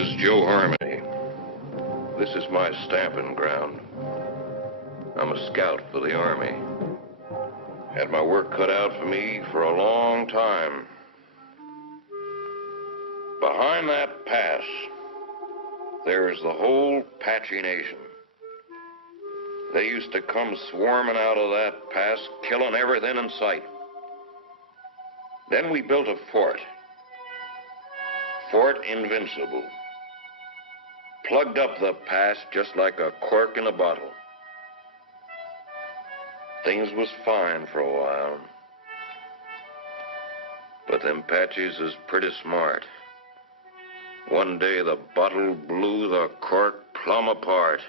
is Joe Harmony. This is my stamping ground. I'm a scout for the Army. Had my work cut out for me for a long time. Behind that pass, there's the whole Apache nation. They used to come swarming out of that pass, killing everything in sight. Then we built a fort. Fort Invincible. Plugged up the pass just like a cork in a bottle. Things was fine for a while. But them Apaches is pretty smart. One day the bottle blew the cork plumb apart.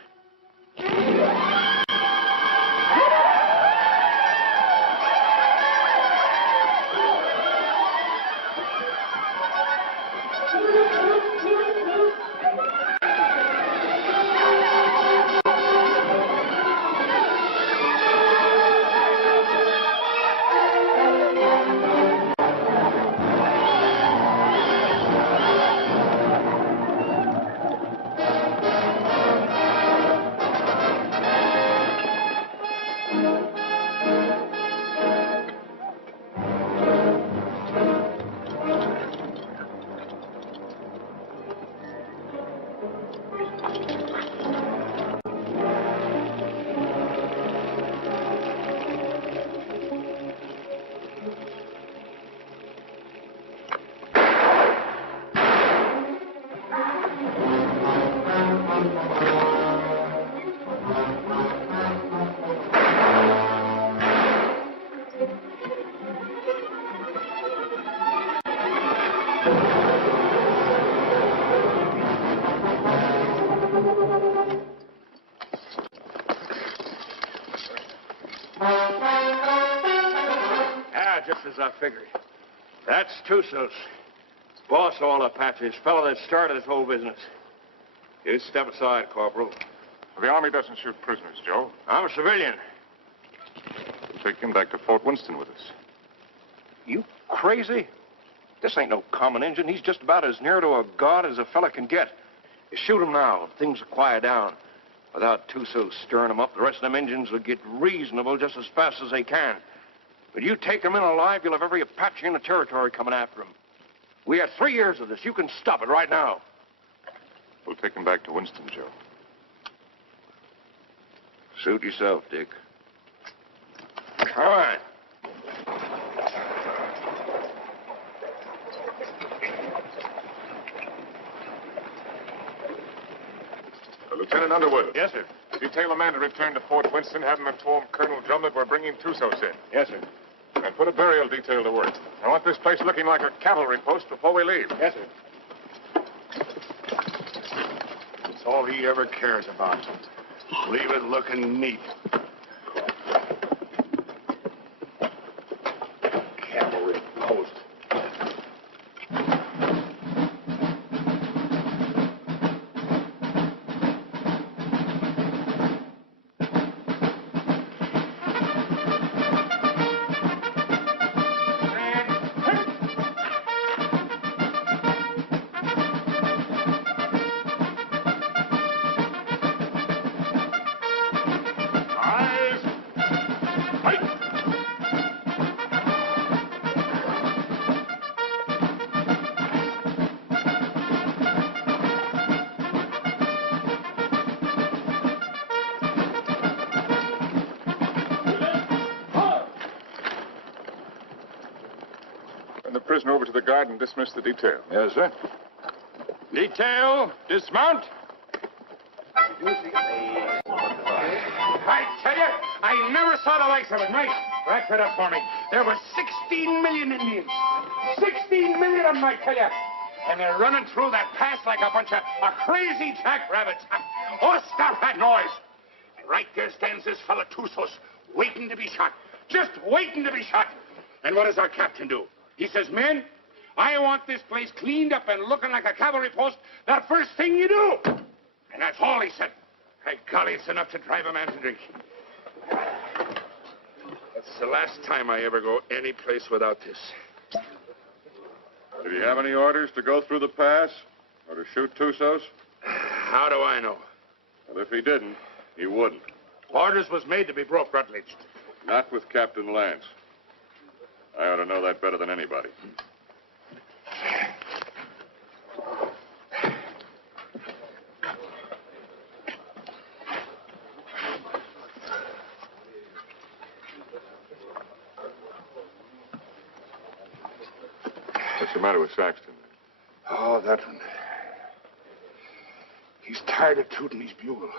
As I figured. That's Tusos. Boss of all Apaches, fellow that started this whole business. You step aside, Corporal. The Army doesn't shoot prisoners, Joe. I'm a civilian. We'll take him back to Fort Winston with us. You crazy? This ain't no common Injun. He's just about as near to a god as a fella can get. You shoot him now, things will quiet down. Without Tusos stirring him up, the rest of them Injuns will get reasonable just as fast as they can. But you take him in alive, you'll have every Apache in the territory coming after him. We had 3 years of this. You can stop it right now. We'll take him back to Winston, Joe. Suit yourself, Dick. All right. Lieutenant Underwood. Yes, sir. Detail a man to return to Fort Winston. Have him inform Colonel Drum that we're bringing Tusos in. Yes, sir. And put a burial detail to work. I want this place looking like a cavalry post before we leave. Yes, sir. That's all he ever cares about. Leave it looking neat. Cavalry post. Prisoner over to the guard and dismiss the detail. Yes, sir. Detail, dismount. I tell you, I never saw the likes of it. Nice. Rack that up for me. There were 16 million Indians. 16 million of them, I tell you. And they're running through that pass like a bunch of crazy jackrabbits. Oh, stop that noise. Right there stands this fella Tusos, waiting to be shot. Just waiting to be shot. And what does our captain do? He says, men, I want this place cleaned up and looking like a cavalry post the first thing you do. And that's all he said. By golly, it's enough to drive a man to drink. That's the last time I ever go any place without this. Did he have any orders to go through the pass? Or to shoot Tussos? How do I know? Well, if he didn't, he wouldn't. Orders was made to be broke, Rutledge. Not with Captain Lance. I ought to know that better than anybody. What's the matter with Saxton? Oh, that one. He's tired of tooting his bugle.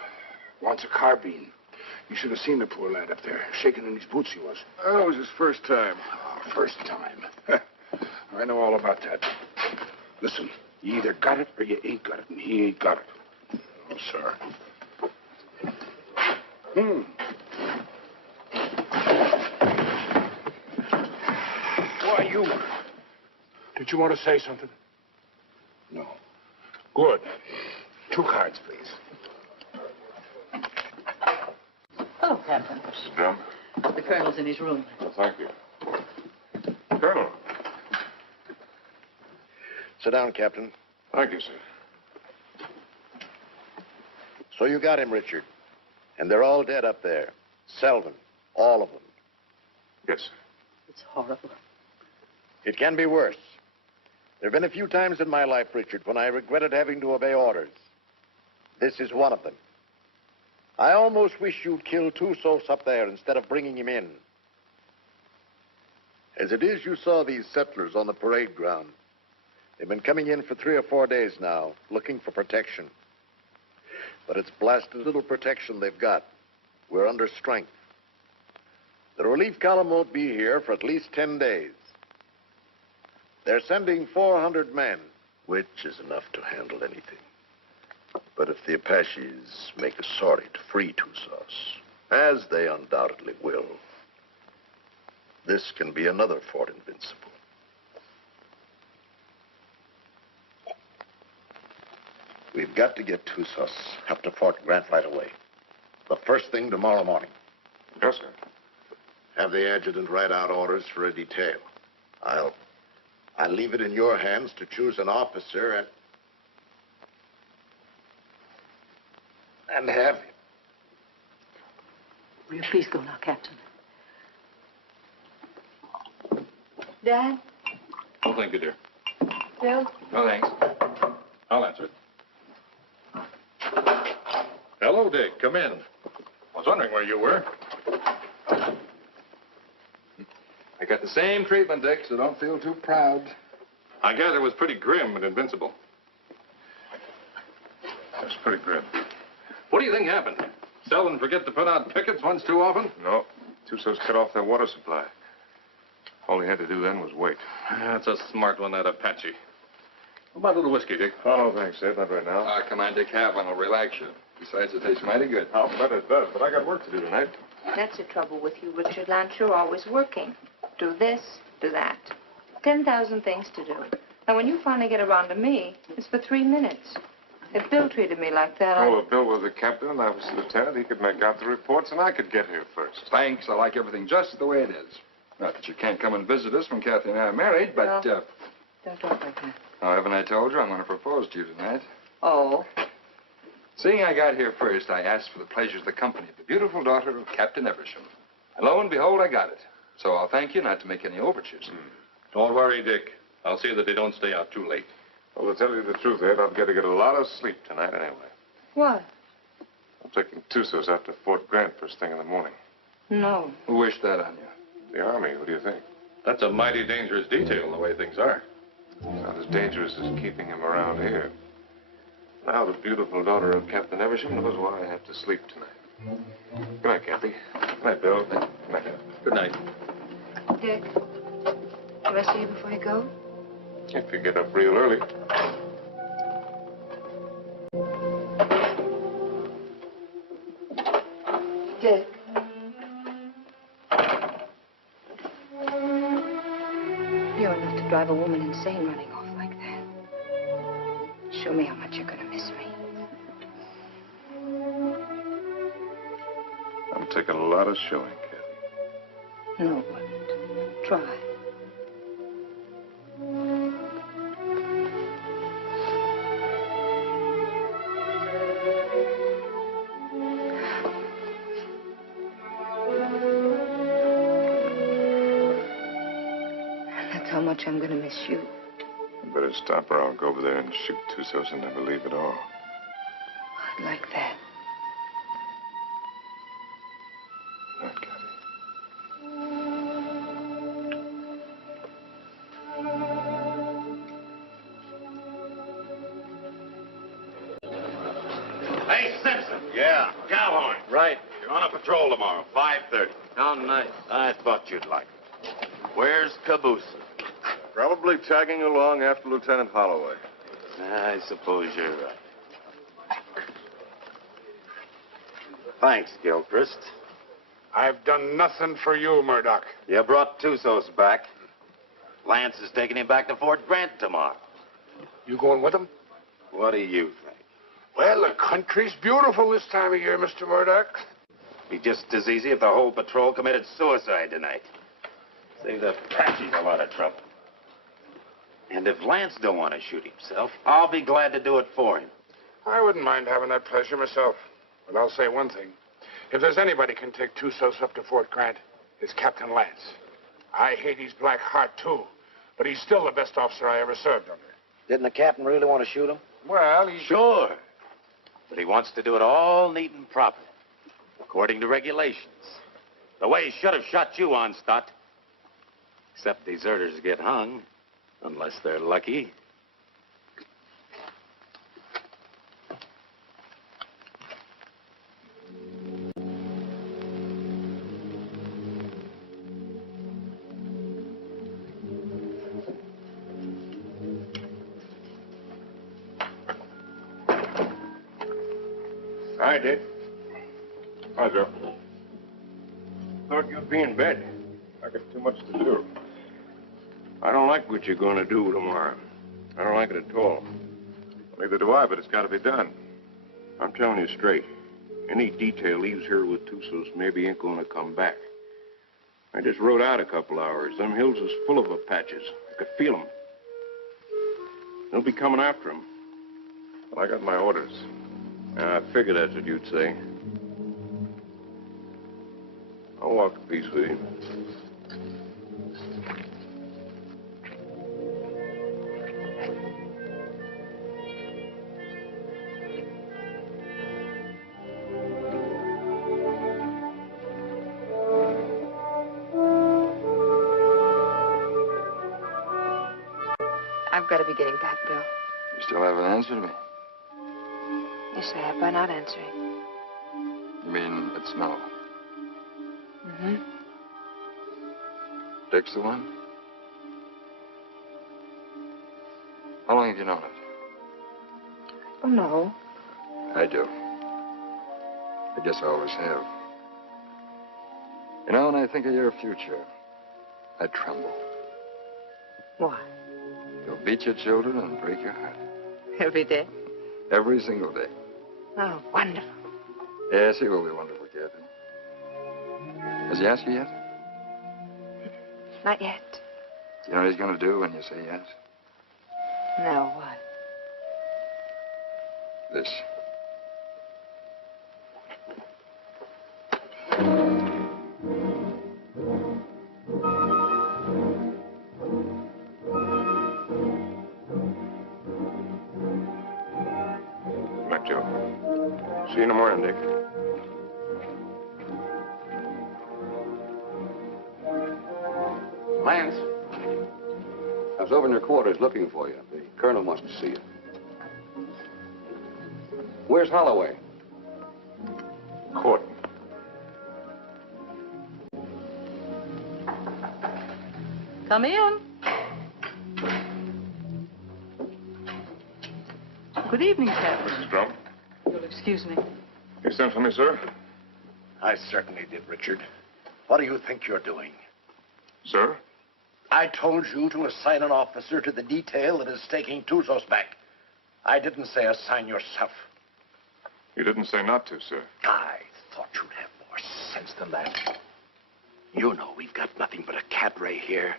Wants a carbine. You should have seen the poor lad up there. Shaking in his boots he was. Oh, it was his first time. Oh, first time. I know all about that. Listen, you either got it or you ain't got it, and he ain't got it. Oh, sir. Why, you... Did you want to say something? No. Good. 2 cards, please. Oh, Captain. Mrs. Drum? The colonel's in his room. Well, thank you. Colonel. Sit down, Captain. Thank you, sir. So you got him, Richard. And they're all dead up there. Selvin. All of them. Yes, sir. It's horrible. It can be worse. There have been a few times in my life, Richard, when I regretted having to obey orders. This is one of them. I almost wish you'd killed Tussos up there instead of bringing him in. As it is, you saw these settlers on the parade ground. They've been coming in for 3 or 4 days now, looking for protection. But it's blasted little protection they've got. We're under strength. The relief column won't be here for at least 10 days. They're sending 400 men, which is enough to handle anything. But if the Apaches make a sortie to free Tussos, as they undoubtedly will, this can be another Fort Invincible. We've got to get Tussos up to Fort Grant right away. The first thing tomorrow morning. Yes, sir. Have the adjutant write out orders for a detail. I'll leave it in your hands to choose an officer and have him. Will you please go now, Captain? Dad? Oh, thank you, dear. Bill? No, thanks. I'll answer it. Hello, Dick. Come in. I was wondering where you were. I got the same treatment, Dick, so don't feel too proud. I gather it was pretty grim and invincible. That's pretty grim. What do you think happened? Selvin forget to put out pickets once too often? No. Tussos cut off their water supply. All he had to do then was wait. That's a smart one, that Apache. What about a little whiskey, Dick? Oh, no, thanks, Ed. Not right now. Come on, Dick. Have one. It'll relax you. Besides, it tastes mighty good. I'll bet it does, but I got work to do tonight. That's the trouble with you, Richard Lance. You're always working. Do this, do that. 10,000 things to do. Now, when you finally get around to me, it's for 3 minutes. If Bill treated me like that, Oh, if Bill was the captain and I was the lieutenant, he could make out the reports and I could get here first. Thanks. I like everything just the way it is. Not that you can't come and visit us when Kathy and I are married, but, No. Don't talk like that. oh, haven't I told you I'm going to propose to you tonight? Oh. Seeing I got here first, I asked for the pleasure of the company of the beautiful daughter of Captain Eversham. And lo and behold, I got it. So I'll thank you not to make any overtures. Don't worry, Dick. I'll see that they don't stay out too late. Well, to tell you the truth, Ed, I'm going to get a lot of sleep tonight anyway. What? I'm taking Tussos out to Fort Grant first thing in the morning. No. Who wished that on you? The Army, what do you think? That's a mighty dangerous detail, the way things are. It's not as dangerous as keeping him around here. Now the beautiful daughter of Captain Eversham knows why I have to sleep tonight. Good night, Kathy. Good night, Bill. Good night. Good night. Dick, can I see you before you go? If you get up real early. Dick. You're enough to drive a woman insane running off like that. Show me how much you're going to miss me. I'm taking a lot of showing, Kathy. No, it wouldn't. Try. much I'm going to miss you. You better stop or I'll go over there and shoot Tussos and never leave at all. I'd like that. Not Kathy. Hey, Simpson. Yeah? Cowhorn. Right. You're on a patrol tomorrow, 5:30. How nice. I thought you'd like it. Where's Caboose? Probably tagging along after Lieutenant Holloway. I suppose you're right. Thanks, Gilchrist. I've done nothing for you, Murdoch. You brought Tussos back. Lance is taking him back to Fort Grant tomorrow. You going with him? What do you think? Well, the country's beautiful this time of year, Mr. Murdoch. Be just as easy if the whole patrol committed suicide tonight. Save the Apaches a lot of trouble. And if Lance don't want to shoot himself, I'll be glad to do it for him. I wouldn't mind having that pleasure myself. But I'll say one thing. If there's anybody can take Tussos up to Fort Grant, it's Captain Lance. I hate his black heart, too. But he's still the best officer I ever served under. Didn't the captain really want to shoot him? Well, he... Sure. But he wants to do it all neat and proper, according to regulations. The way he should have shot you on, Stott. Except deserters get hung, unless they're lucky. Hi, Dick. Hi, Joe. Thought you'd be in bed. I got too much to do. I don't like what you're going to do tomorrow. I don't like it at all. Neither do I, but it's got to be done. I'm telling you straight. Any detail leaves here with Tussos maybe ain't going to come back. I just rode out a couple hours. Them hills is full of Apaches. I could feel them. They'll be coming after him. Well, I got my orders. I figured that's what you'd say. I'll walk a piece with you. I've got to be getting back, Bill. You still haven't answered me. Yes, I have by not answering. You mean it's no? Mm-hmm. Dick's the one? How long have you known it? Oh, no. I do. I guess I always have. You know, when I think of your future, I tremble. Why? You'll beat your children and break your heart. Every day? Every single day. Oh, wonderful. Yes, he will be wonderful, Kathy. Has he asked you yet? Not yet. Do you know what he's going to do when you say yes? No, what? This. Good night, Joe. See you in the morning, Dick. Lance, I was over in your quarters looking for you. The colonel wants to see you. Where's Holloway? Court. Come in. Good evening, Captain. Mrs. Drum. You'll excuse me. You sent for me, sir? I certainly did, Richard. What do you think you're doing? Sir? I told you to assign an officer to the detail that is taking Tussos back. I didn't say assign yourself. You didn't say not to, sir. I thought you'd have more sense than that. You know we've got nothing but a cadre here.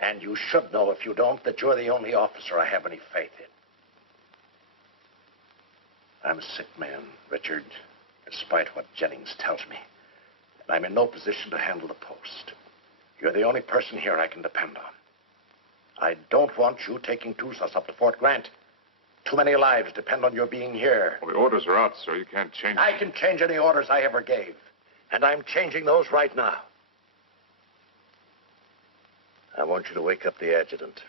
And you should know, if you don't, that you're the only officer I have any faith in. I'm a sick man, Richard, despite what Jennings tells me. And I'm in no position to handle the post. You're the only person here I can depend on. I don't want you taking Tusas up to Fort Grant. Too many lives depend on your being here. Well, the orders are out, sir. You can't change I can change any orders I ever gave. And I'm changing those right now. I want you to wake up the adjutant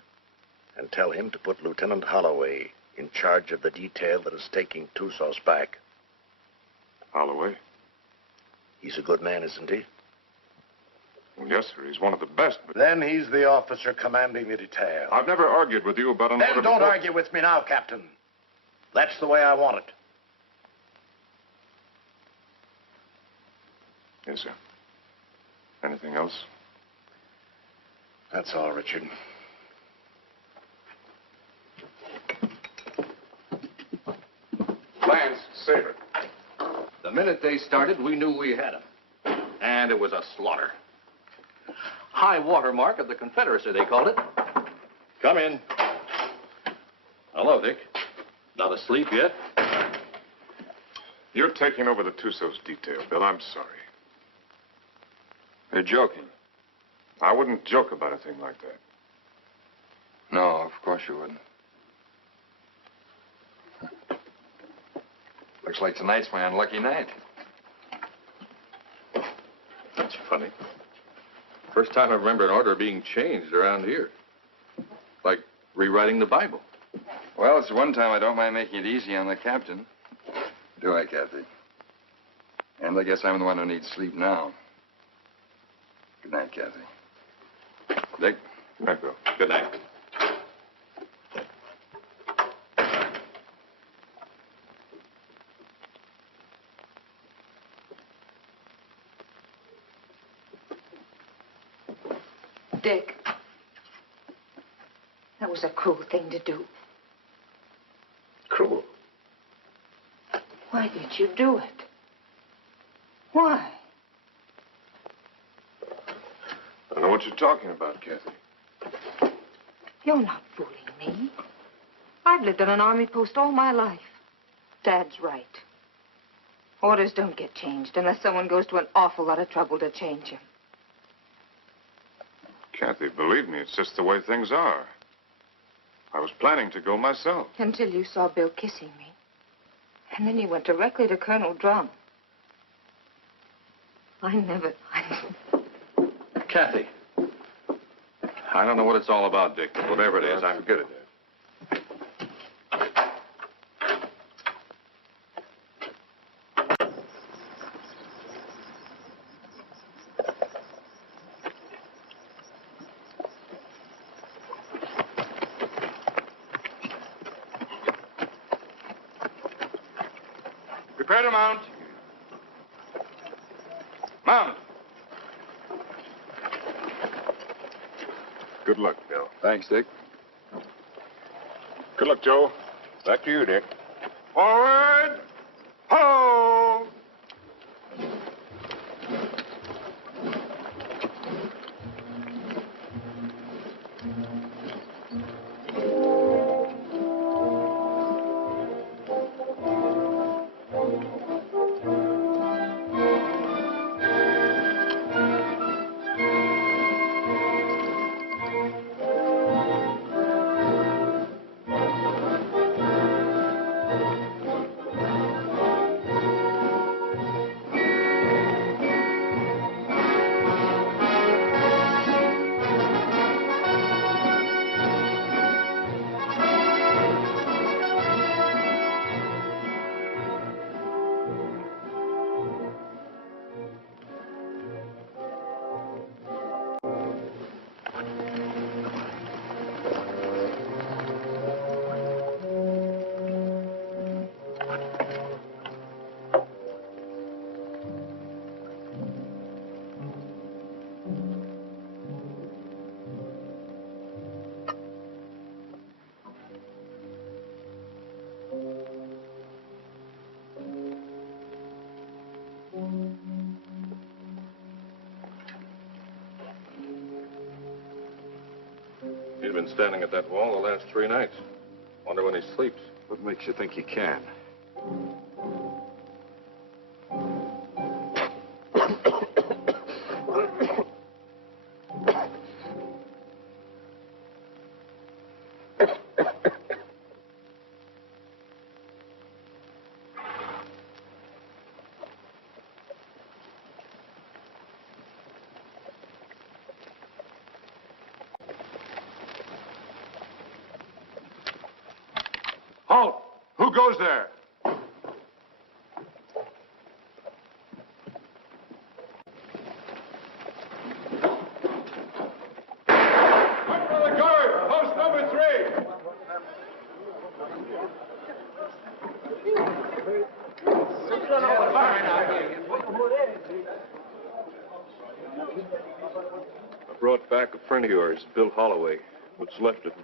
and tell him to put Lieutenant Holloway in charge of the detail that is taking Tusas back. Holloway? He's a good man, isn't he? Well, yes, sir. He's one of the best, but... Then he's the officer commanding the detail. I've never argued with you about an order Then don't before. argue with me now, Captain. That's the way I want it. Yes, sir. Anything else? That's all, Richard. Lance, Saber. The minute they started, we knew we had them. And it was a slaughter. High water mark of the Confederacy, they called it. Come in. Hello, Dick. Not asleep yet? You're taking over the Tusas detail, Bill. I'm sorry. You're joking. I wouldn't joke about a thing like that. No, of course you wouldn't. Looks like tonight's my unlucky night. That's funny. First time I remember an order being changed around here. Like rewriting the Bible. Well, it's the one time I don't mind making it easy on the captain. Do I, Kathy? And I guess I'm the one who needs sleep now. Good night, Kathy. Dick? Good night, Bill. Good night. Dick, that was a cruel thing to do. Cruel. Why did you do it? Why? I don't know what you're talking about, Kathy. You're not fooling me. I've lived on an army post all my life. Dad's right. Orders don't get changed unless someone goes to an awful lot of trouble to change them. Kathy, believe me, it's just the way things are. I was planning to go myself. Until you saw Bill kissing me. And then you went directly to Colonel Drum. Kathy. I don't know what it's all about, Dick, but whatever it is, I'm... Forget it. Prepare to mount. Mount. Good luck, Bill. Thanks, Dick. Good luck, Joe. Back to you, Dick. Forward. Ho! He's been standing at that wall the last 3 nights. Wonder when he sleeps. What makes you think he can? Halt! Who goes there? Under the guard! Post number 3! I brought back a friend of yours, Bill Holloway. What's left of him.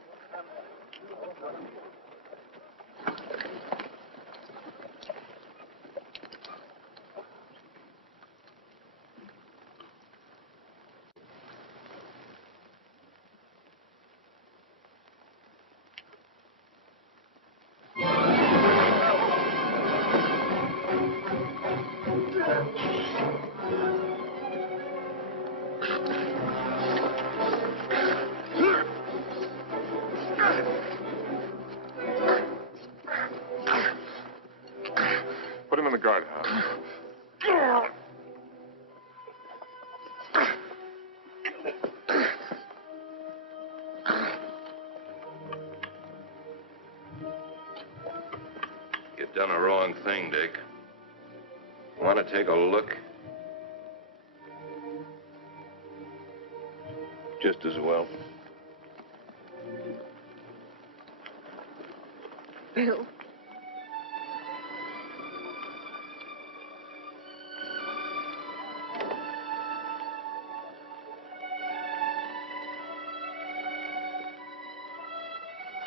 Put him in the guardhouse. You've done a wrong thing, Dick. Want to take a look? Just as well. Bill.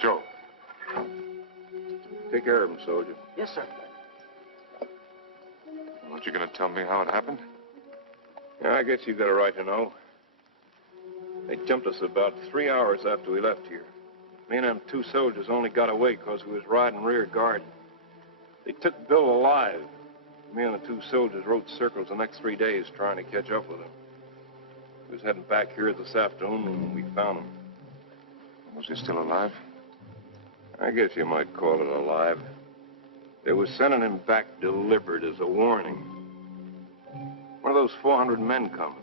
Joe. Take care of him, soldier. Yes, sir. Aren't you going to tell me how it happened? Yeah, I guess you've got a right to know. They jumped us about 3 hours after we left here. Me and them 2 soldiers only got away because we was riding rear guard. They took Bill alive. Me and the 2 soldiers rode circles the next 3 days trying to catch up with him. We was heading back here this afternoon when we found him. Was he still alive? I guess you might call it alive. They were sending him back delivered as a warning. One of those 400 men coming.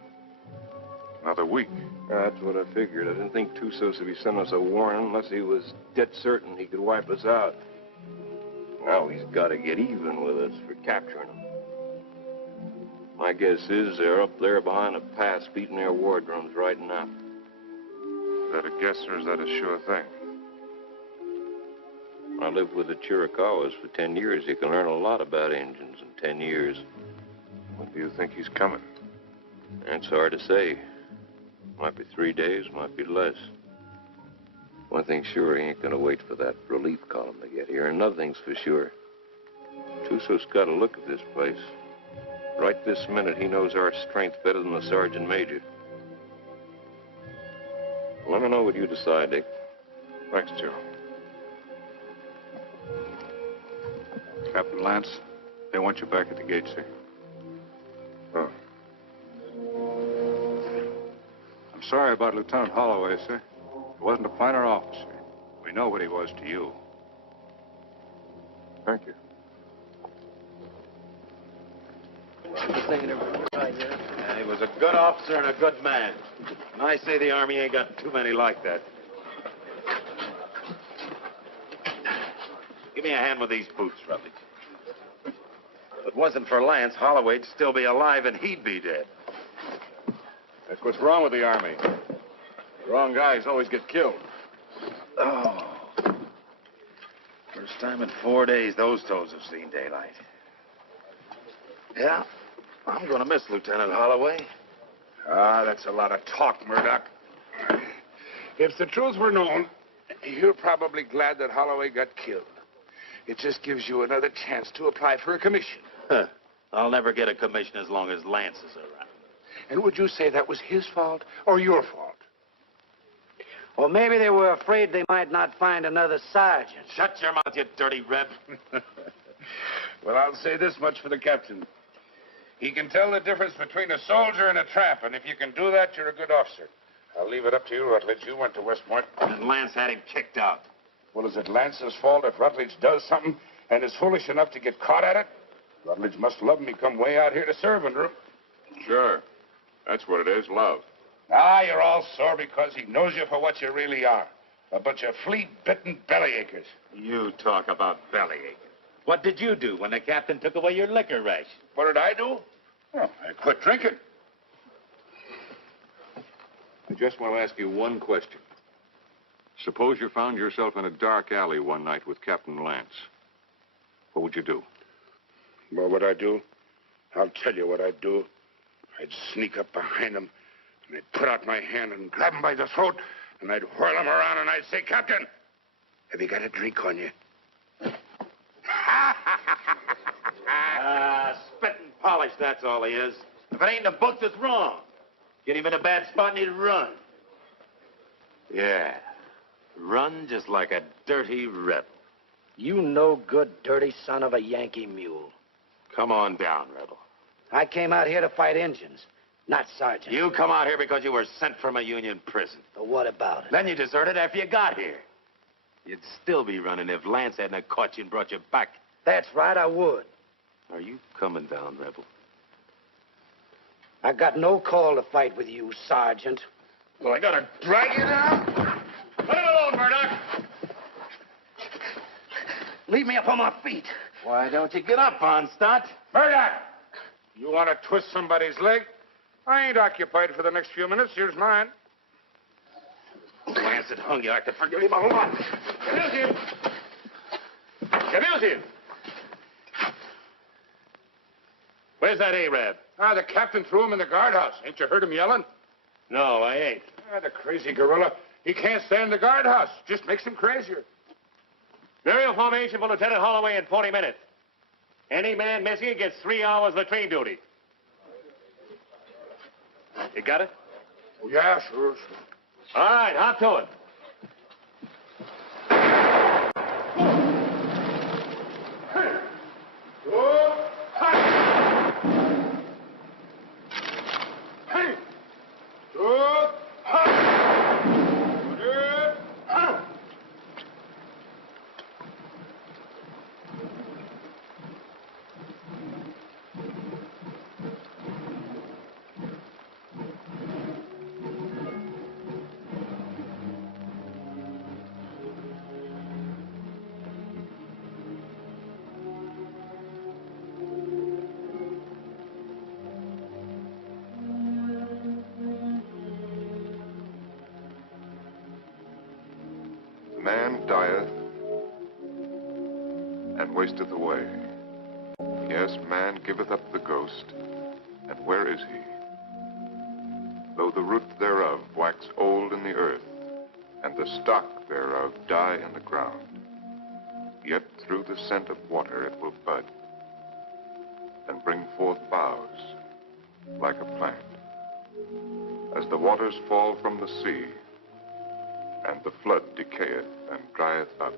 Another week. That's what I figured. I didn't think Tussos would be sending us a warning unless he was dead certain he could wipe us out. Now he's got to get even with us for capturing him. My guess is they're up there behind a pass beating their war drums right now. Is that a guess or is that a sure thing? I lived with the Chiricahuas for 10 years. You can learn a lot about Indians in 10 years. When do you think he's coming? That's hard to say. Might be 3 days, might be less. One thing's sure, he ain't gonna wait for that relief column to get here. Another thing's for sure. Tussos got a look at this place. Right this minute, he knows our strength better than the sergeant major. Let me know what you decide, Dick. Thanks, Joe. Captain Lance, they want you back at the gate, sir. Oh. I'm sorry about Lieutenant Holloway, sir. He wasn't a finer officer. We know what he was to you. Thank you. Yeah, he was a good officer and a good man. And I say the Army ain't got too many like that. Give me a hand with these boots, Rutledge. If it wasn't for Lance, Holloway'd still be alive and he'd be dead. That's what's wrong with the Army. The wrong guys always get killed. Oh. First time in 4 days those toes have seen daylight. Yeah, I'm going to miss Lieutenant Holloway. Ah, that's a lot of talk, Murdoch. If the truth were known, you're probably glad that Holloway got killed. It just gives you another chance to apply for a commission. Huh. I'll never get a commission as long as Lance is around. And would you say that was his fault or your fault? Or maybe they were afraid they might not find another sergeant. Shut your mouth, you dirty reb. Well, I'll say this much for the captain. He can tell the difference between a soldier and a tramp, and if you can do that, you're a good officer. I'll leave it up to you, Rutledge. You went to West Point. And Lance had him kicked out. Well, is it Lance's fault if Rutledge does something and is foolish enough to get caught at it? Rutledge must love him. He come way out here to serve under him. Sure. That's what it is, love. Ah, you're all sore because he knows you for what you really are. A bunch of flea-bitten bellyachers. You talk about bellyaching. What did you do when the captain took away your liquor ration? What did I do? Oh, I quit drinking. I just want to ask you one question. Suppose you found yourself in a dark alley one night with Captain Lance. What would you do? What would I do? I'll tell you what I'd do. I'd sneak up behind him, and I'd put out my hand and grab him by the throat, and I'd whirl him around, and I'd say, Captain, have you got a drink on you? Spit and polish, that's all he is. If it ain't in the books, it's wrong. Get him in a bad spot and he'd run. Yeah, run just like a dirty rebel. You no good, dirty son of a Yankee mule. Come on down, rebel. I came out here to fight Indians, not sergeant. You come out here because you were sent from a Union prison. But what about it? Then you deserted after you got here. You'd still be running if Lance hadn't caught you and brought you back. That's right, I would. Are you coming down, rebel? I got no call to fight with you, Sergeant. Well, I gotta drag you down? Let him alone, Murdoch! Leave me up on my feet. Why don't you get up, Onstott? Murdoch! You want to twist somebody's leg? I ain't occupied for the next few minutes. Here's mine. Lance had hung you. I could forgive him a lot. Camille's here. Camille's here. Where's that Arab? The captain threw him in the guardhouse. Ain't you heard him yelling? No, I ain't. The crazy gorilla. He can't stay in the guardhouse. Just makes him crazier. Burial formation for Lieutenant Holloway in 40 minutes. Any man missing gets 3 hours latrine duty. You got it? Oh, yeah, sure. All right, hop to it. Man dieth and wasteth away. Yes, man giveth up the ghost, and where is he? Though the root thereof wax old in the earth, and the stock thereof die in the ground, yet through the scent of water it will bud, and bring forth boughs like a plant. As the waters fall from the sea, and the flood decayeth and drieth up,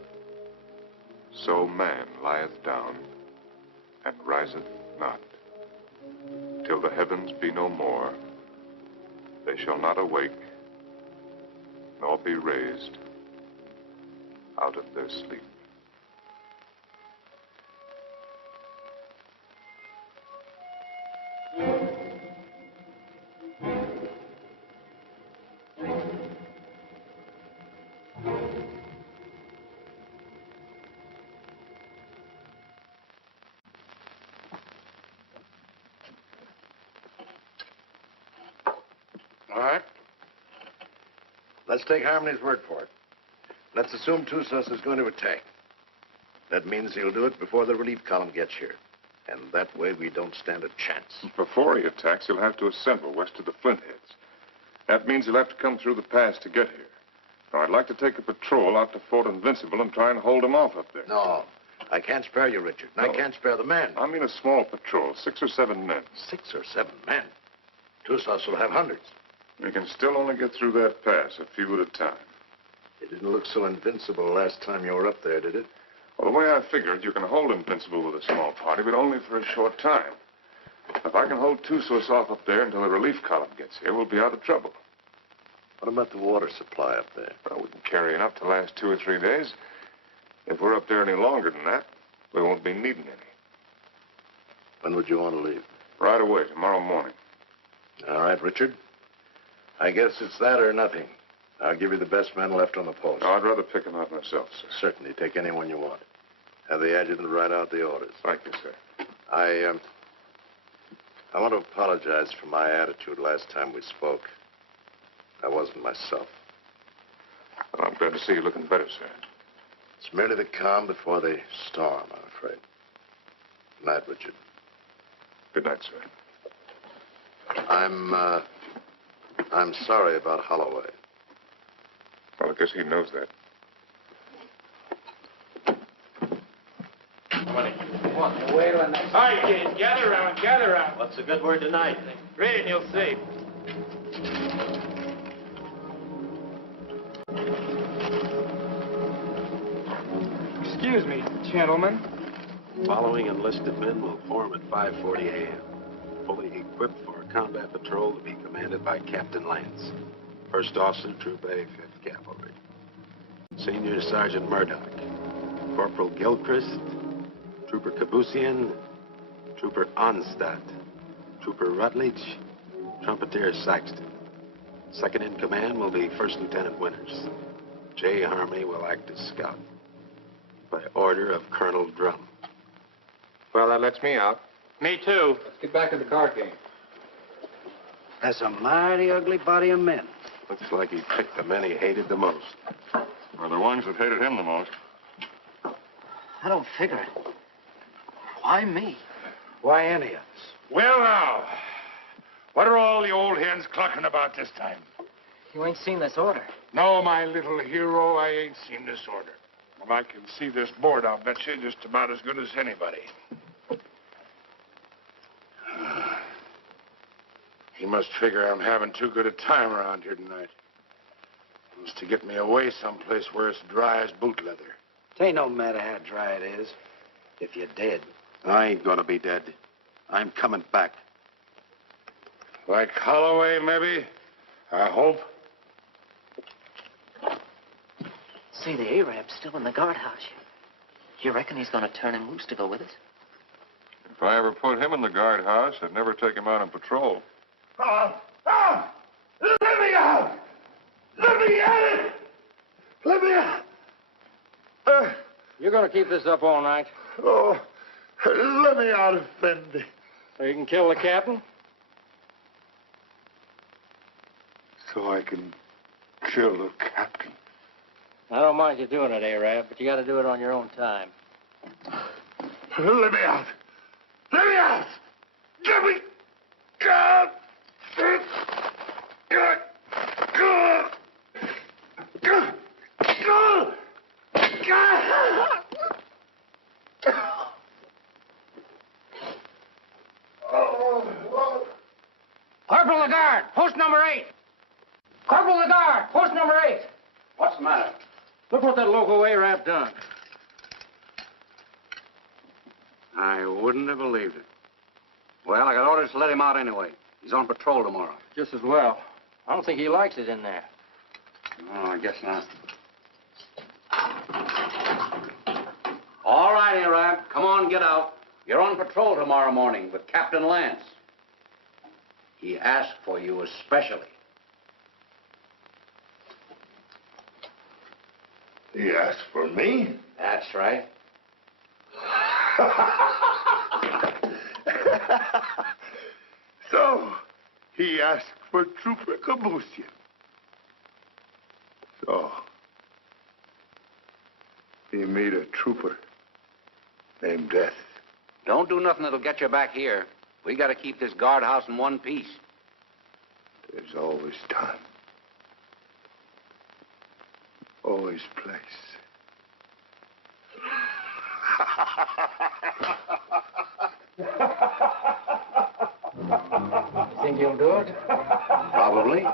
so man lieth down and riseth not. Till the heavens be no more, they shall not awake, nor be raised out of their sleep. All right. Let's take Harmony's word for it. Let's assume Tussos is going to attack. That means he'll do it before the relief column gets here. And that way we don't stand a chance. Before he attacks, he'll have to assemble west of the Flintheads. That means he'll have to come through the pass to get here. Now, I'd like to take a patrol out to Fort Invincible and try and hold him off up there. No, I can't spare you, Richard. And No. I can't spare the men. I mean a small patrol, 6 or 7 men. 6 or 7 men? Tussos will have hundreds. We can still only get through that pass, a few at a time. It didn't look so invincible last time you were up there, did it? Well, the way I figured, you can hold Invincible with a small party, but only for a short time. If I can hold Tussos off up there until the relief column gets here, we'll be out of trouble. What about the water supply up there? Well, we can carry enough to last 2 or 3 days. If we're up there any longer than that, we won't be needing any. When would you want to leave? Right away, tomorrow morning. All right, Richard. I guess it's that or nothing. I'll give you the best man left on the post. No, I'd rather pick him out myself, sir. Certainly. Take anyone you want. Have the adjutant write out the orders. Thank you, sir. I want to apologize for my attitude last time we spoke. I wasn't myself. Well, I'm glad to see you looking better, sir. It's merely the calm before the storm, I'm afraid. Good night, Richard. Good night, sir. I'm sorry about Holloway. Well, I guess he knows that. All right, kids, gather around, gather around. What's a good word tonight? Read and you'll see. Excuse me, gentlemen. Following enlisted men will form at 5:40 a.m. Fully equipped for a combat patrol to be commanded by Captain Lance. First Officer, Troop A, 5th Cavalry. Senior Sergeant Murdoch. Corporal Gilchrist. Trooper Kabusian. Trooper Onstadt. Trooper Rutledge. Trumpeter Saxton. Second in command will be First Lieutenant Winters. J. Harmony will act as scout. By order of Colonel Drum. Well, that lets me out. Me too. Let's get back to the card game. That's a mighty ugly body of men. Looks like he picked the men he hated the most. Or the ones that hated him the most. I don't figure it. Why me? Why any of us? Well, now, what are all the old hens clucking about this time? You ain't seen this order. No, my little hero, I ain't seen this order. Well, I can see this board, I'll bet you, just about as good as anybody. He must figure I'm having too good a time around here tonight. He wants to get me away someplace where it's dry as boot leather. It ain't no matter how dry it is. If you're dead. I ain't gonna be dead. I'm coming back. Like Holloway, maybe? I hope. See, the Arab's still in the guardhouse. You reckon he's gonna turn him loose to go with us? If I ever put him in the guardhouse, I'd never take him out on patrol. Let me out! Let me out! Let me out! You're gonna keep this up all night? Oh, let me out, Effendi. So you can kill the captain? So I can kill the captain. I don't mind you doing it, Arab, but you gotta do it on your own time. Let me out! Let me out! Let me out! Corporal Lagarde, post number 8. Corporal Lagarde, post number 8. What's the matter? Look what that local Arab done. I wouldn't have believed it. Well, I got orders to let him out anyway. He's on patrol tomorrow. Just as well. I don't think he likes it in there. Oh, I guess not. All right, Arab. Come on, get out. You're on patrol tomorrow morning with Captain Lance. He asked for you especially. He asked for me? That's right. So, he asked for Trooper Kabusian. So, he made a trooper named Death. Don't do nothing that'll get you back here. We got to keep this guardhouse in one piece. There's always time. Always place. Think you'll do it? Probably.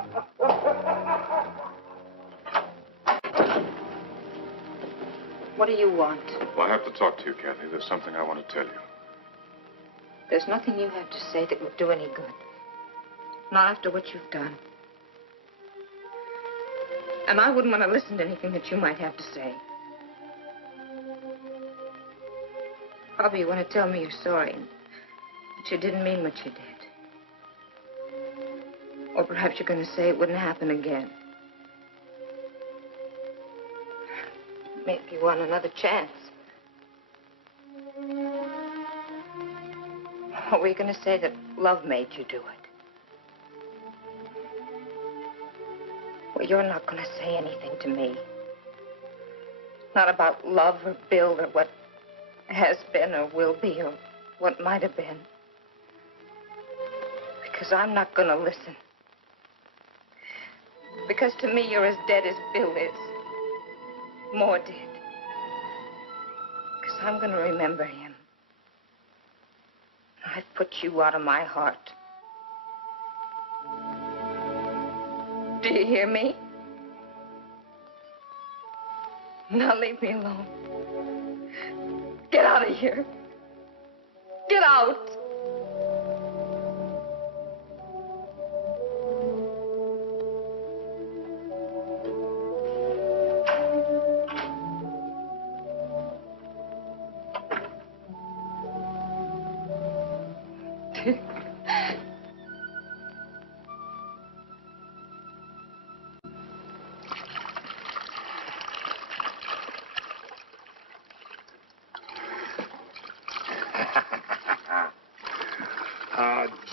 What do you want? Well, I have to talk to you, Kathy. There's something I want to tell you. There's nothing you have to say that would do any good. Not after what you've done. And I wouldn't want to listen to anything that you might have to say. Probably you want to tell me you're sorry and that you didn't mean what you did. Or perhaps you're going to say it wouldn't happen again. Maybe you want another chance. Or were you going to say that love made you do it? Well, you're not going to say anything to me. Not about love or Bill or what has been or will be or what might have been. Because I'm not going to listen. Because to me, you're as dead as Bill is. More dead. Because I'm going to remember him. I've put you out of my heart. Do you hear me? Now leave me alone. Get out of here. Get out.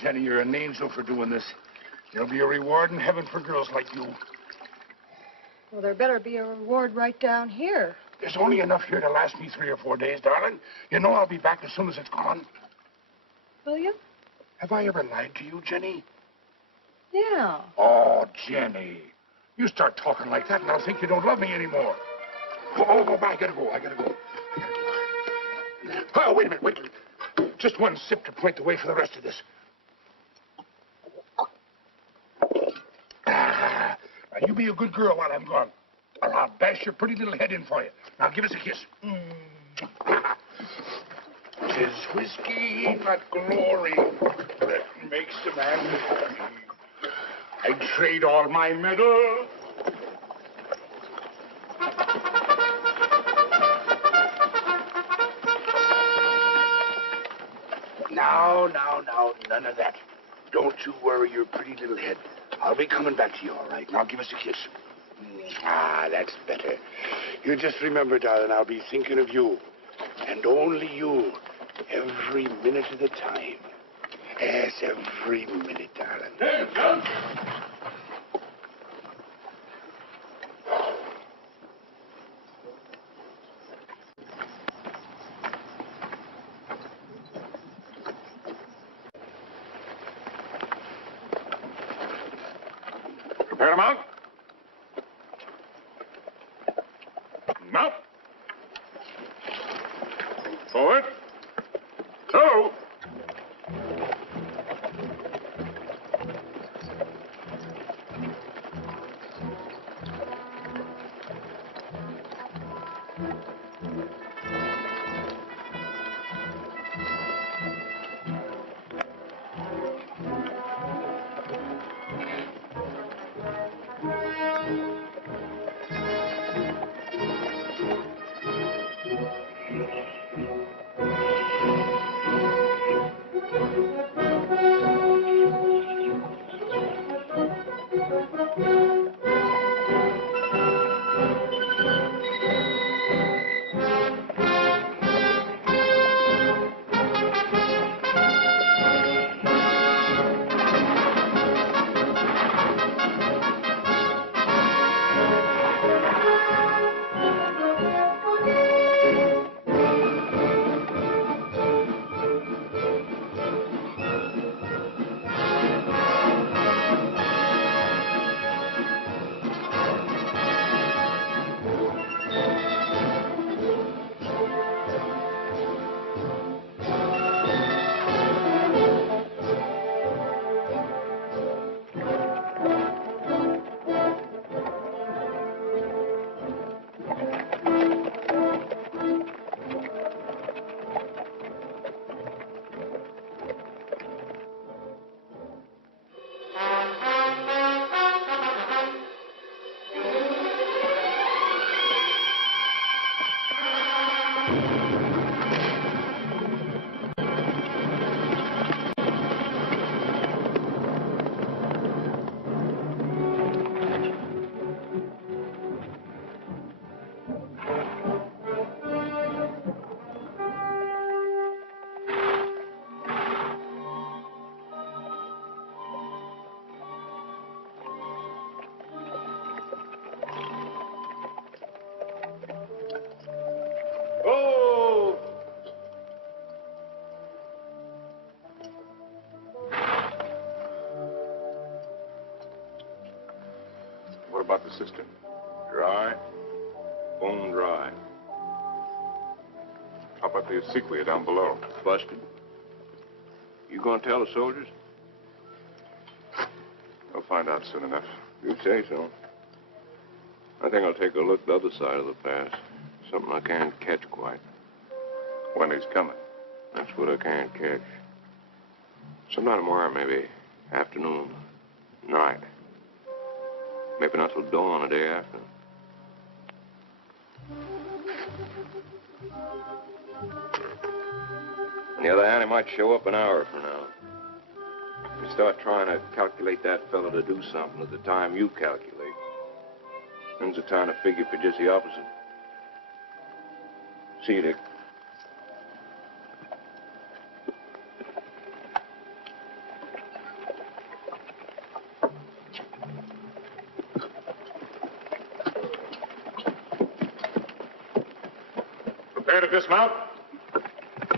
Jenny, you're an angel for doing this. There'll be a reward in heaven for girls like you. Well, there better be a reward right down here. There's only enough here to last me 3 or 4 days, darling. You know I'll be back as soon as it's gone. William? Have I ever lied to you, Jenny? Yeah. Oh, Jenny. You start talking like that and I'll think you don't love me anymore. Oh, I gotta go. Oh, wait a minute, wait. Just one sip to point the way for the rest of this. Now, you be a good girl while I'm gone. I'll bash your pretty little head in for you. Now, give us a kiss. 'Tis whiskey, not glory, that makes a man happy. I'd trade all my medal. Now, none of that. Don't you worry your pretty little head. I'll be coming back to you, all right? Now, give us a kiss. That's better. You just remember, darling, I'll be thinking of you. And only you. Every minute of the time. Yes, every minute, darling. Hey, come. Prepare to mount. Mount. Forward. Go. What about the cistern? Dry? Bone dry. How about the acequia down below? Busted. You gonna tell the soldiers? They'll find out soon enough. You say so. I think I'll take a look the other side of the pass. Something I can't catch quite. When he's coming. That's what I can't catch. Sometime tomorrow, maybe. Afternoon. Night. Maybe not till dawn the day after. On the other hand, he might show up an hour from now. You start trying to calculate that fellow to do something at the time you calculate. Then's the time to figure for just the opposite. See you, Dick. Prepare to dismount.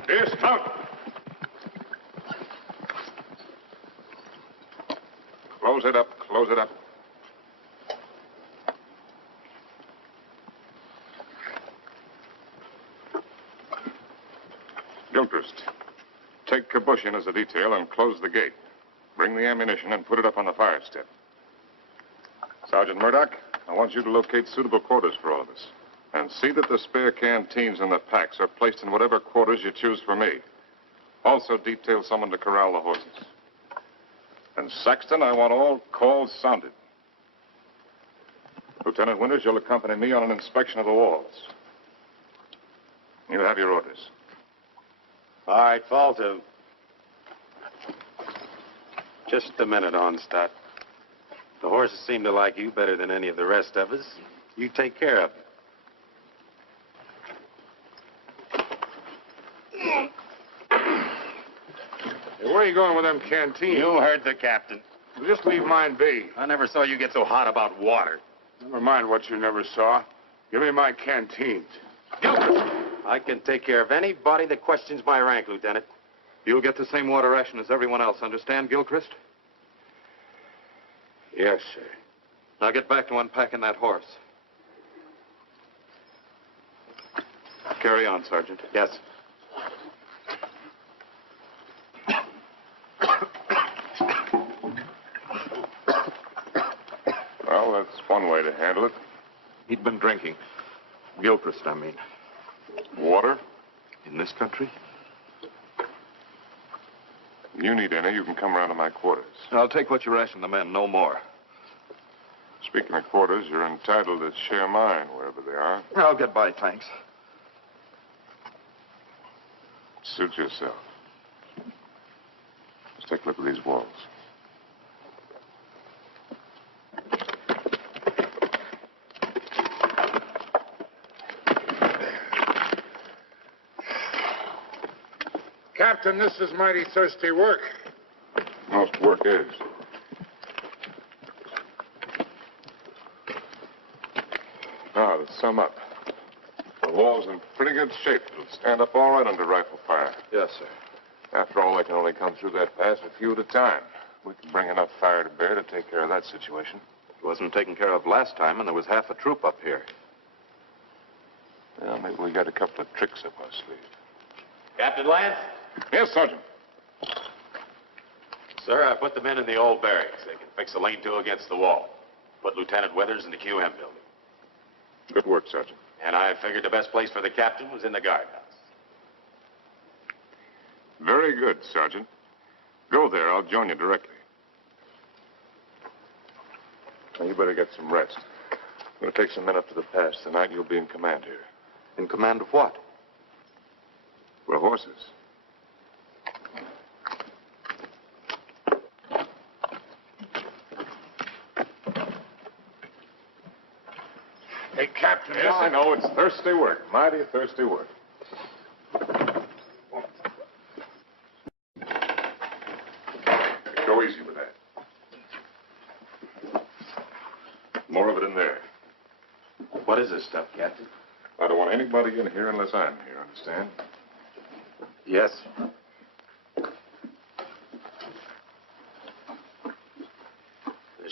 Dismount. Close it up. Close it up. Gilchrist, take Kabush in as a detail and close the gate. Bring the ammunition and put it up on the fire step. Sergeant Murdoch, I want you to locate suitable quarters for all of us. And see that the spare canteens and the packs are placed in whatever quarters you choose for me. Also detail someone to corral the horses. And Saxton, I want all calls sounded. Lieutenant Winters, you'll accompany me on an inspection of the walls. You have your orders. All right, fall to. Just a minute, Onstadt. The horses seem to like you better than any of the rest of us. You take care of them. Hey, where are you going with them canteens? You heard the captain. Just leave mine be. I never saw you get so hot about water. Never mind what you never saw. Give me my canteens. I can take care of anybody that questions my rank, Lieutenant. You'll get the same water ration as everyone else, understand, Gilchrist? Yes, sir. Now get back to unpacking that horse. Carry on, Sergeant. Yes. Well, that's one way to handle it. He'd been drinking. Gilchrist, I mean. Water? In this country? If you need any, you can come around to my quarters. I'll take what you ration the men, no more. Speaking of quarters, you're entitled to share mine wherever they are. I'll get by, thanks. Suit yourself. Let's take a look at these walls. Captain, this is mighty thirsty work. Most work is. Now, to sum up, the wall's in pretty good shape. It'll stand up all right under rifle fire. Yes, sir. After all, they can only come through that pass a few at a time. We can bring enough fire to bear to take care of that situation. It wasn't taken care of last time, and there was half a troop up here. Well, maybe we got a couple of tricks up our sleeve. Captain Lance? Yes, Sergeant. Sir, I put the men in the old barracks. They can fix a lean-to against the wall. Put Lieutenant Withers in the QM building. Good work, Sergeant. And I figured the best place for the captain was in the guardhouse. Very good, Sergeant. Go there. I'll join you directly. Now, you better get some rest. I'm going to take some men up to the pass. Tonight, you'll be in command here. In command of what? Well, horses. Hey, Captain. Yes, I know. It's thirsty work. Mighty thirsty work. Go easy with that. More of it in there. What is this stuff, Captain? I don't want anybody in here unless I'm here, understand? Yes. The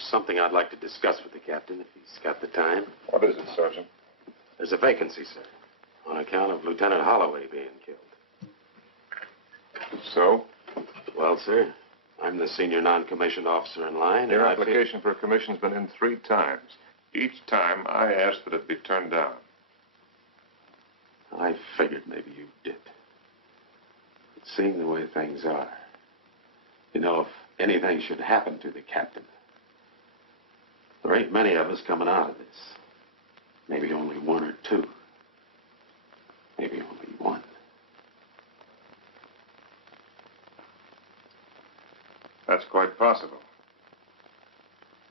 There's something I'd like to discuss with the captain, if he's got the time. What is it, Sergeant? There's a vacancy, sir, on account of Lieutenant Holloway being killed. So? Well, sir, I'm the senior non-commissioned officer in line. Your and application for a commission's been in 3 times. Each time, I asked that it be turned down. I figured maybe you did. But seeing the way things are, you know, if anything should happen to the captain, there ain't many of us coming out of this. Maybe only 1 or 2. Maybe only 1. That's quite possible.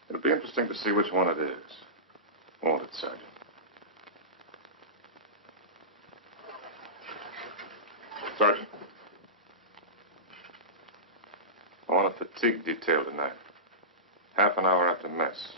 It'll be interesting to see which one it is. Won't it, Sergeant? Sergeant. I want a fatigue detail tonight. Half an hour after mess.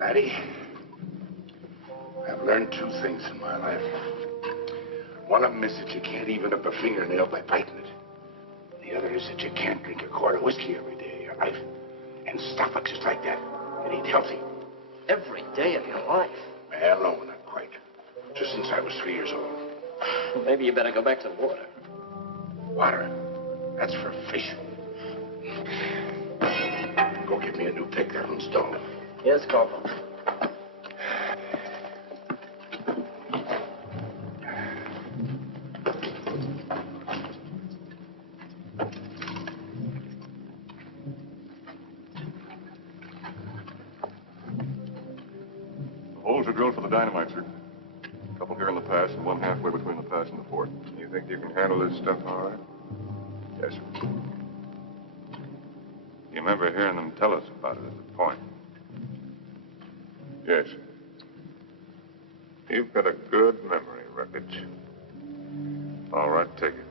Laddie, I've learned 2 things in my life. One of them is that you can't even up a fingernail by biting it. The other is that you can't drink a quart of whiskey every day of your life and stop it just like that and eat healthy. Every day of your life? Well, no, not quite. Just since I was 3 years old. Maybe you better go back to the water. Water? That's for fish. Go get me a new pick. That one's dull. Yes, Corporal. The holes are drilled for the dynamite, sir. A couple here in the pass and one halfway between the pass and the fort. You think you can handle this stuff all right? Yes, sir. You remember hearing them tell us about it at the point? Yes. You've got a good memory, Wreckage. All right, take it.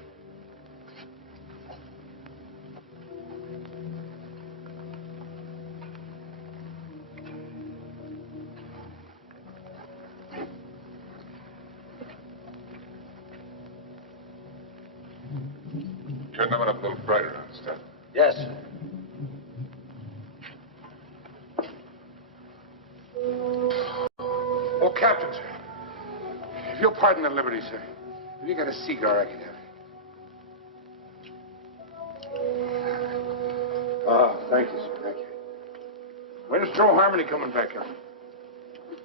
Turn them up a little brighter on stuff. Yes, sir. Oh, Captain, sir. If you'll pardon the liberty, sir. Have you got a cigar I can have? Oh, thank you, sir. Thank you. When's Joe Harmony coming back up?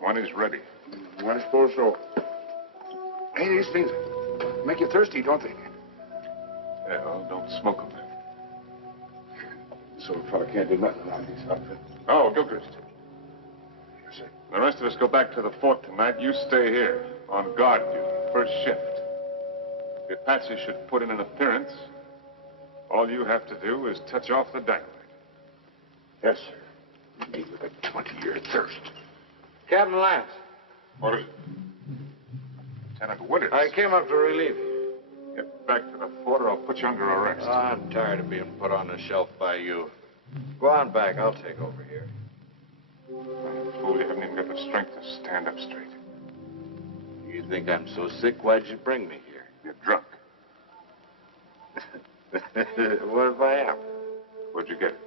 When he's ready. I suppose so. Hey, these things make you thirsty, don't they? Yeah, well, don't smoke them then. So a fella can't do nothing around these outfits. Oh, Gilchrist. Yes, sir. The rest of us go back to the fort tonight. You stay here on guard duty, first shift. If the Apaches should put in an appearance, all you have to do is touch off the dynamite. Yes, sir. Me with a 20-year thirst. Captain Lance. What is it? Lieutenant Winters. I came up to relieve you. Get back to the fort or I'll put you under arrest. I'm tired of being put on the shelf by you. Go on back. I'll take over here. Fool, you haven't even got the strength to stand up straight. You think I'm so sick? Why'd you bring me here? You're drunk. What if I am? Where'd you get it?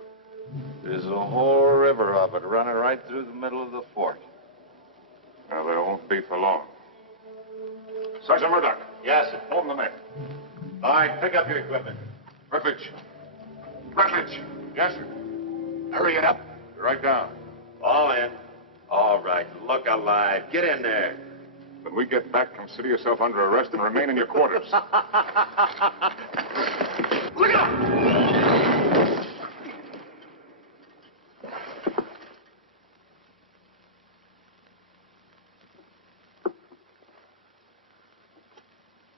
There's a whole river of it running right through the middle of the fort. Now, they won't be for long. Sergeant Murdoch. Yes, sir. Hold the men. All right, pick up your equipment. Rutledge. Rutledge. Yes, sir. Hurry it up. Right down. All in. All right, look alive. Get in there. When we get back, consider yourself under arrest and remain in your quarters. Look out!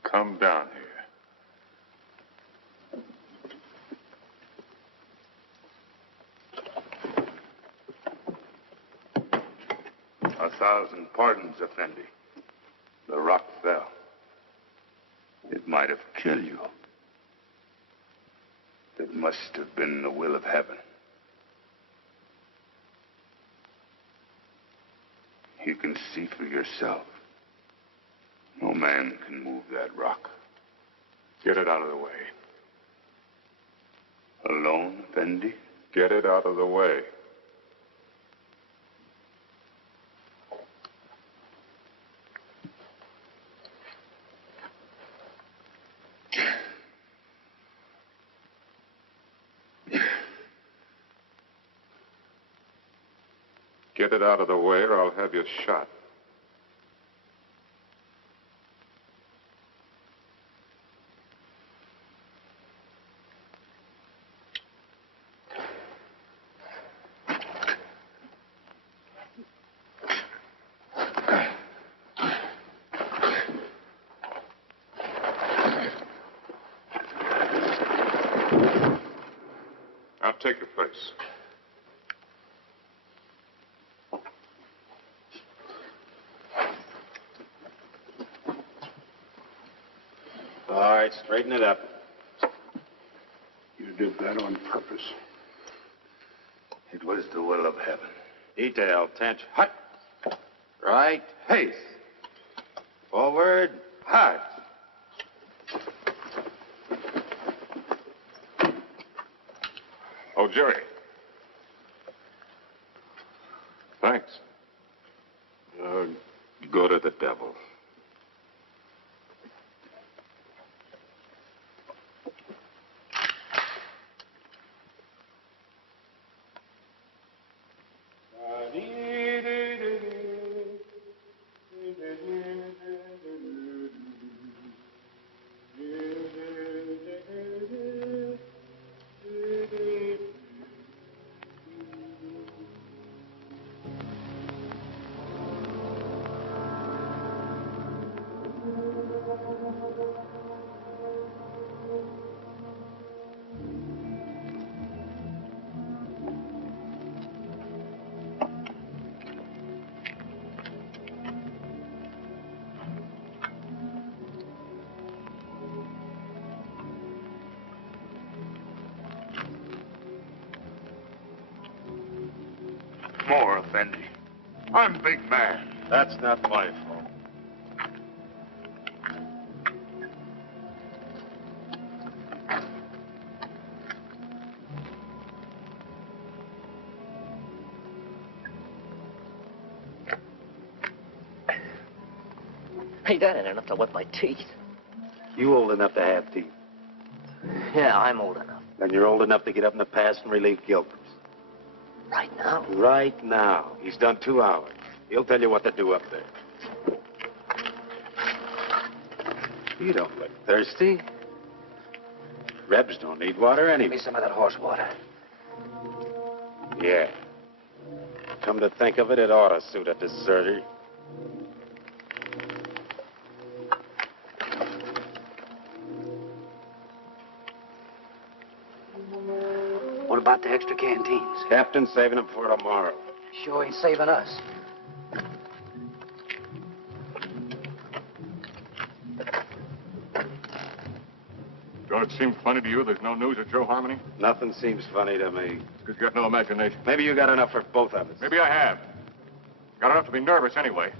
Come down here. 1,000 pardons, Effendi. The rock fell. It might have killed you. It must have been the will of heaven. You can see for yourself. No man can move that rock. Get it out of the way. Alone, Effendi? Get it out of the way. Get it out of the way, or I'll have you shot. I'll take your place. All right, straighten it up. You did that on purpose. It was the will of heaven. Detail, tension. Hut. Right. Haste. Forward. Hard. Oh, Jerry. Thanks. Go to the devil. More, Effendi. I'm big man. That's not my fault. Hey, that ain't enough to wet my teeth. You old enough to have teeth. Yeah, I'm old enough. Then you're old enough to get up in the past and relieve Gilchrist. Right now? Right now. He's done 2 hours. He'll tell you what to do up there. You don't look thirsty. Rebs don't need water anyway. Give me some of that horse water. Yeah. Come to think of it, it ought to suit a deserter. What about the extra canteens? Captain's saving them for tomorrow. Sure ain't saving us. Don't it seem funny to you there's no news of Joe Harmony? Nothing seems funny to me. It's because you got no imagination. Maybe you got enough for both of us. Maybe I have. Got enough to be nervous anyway.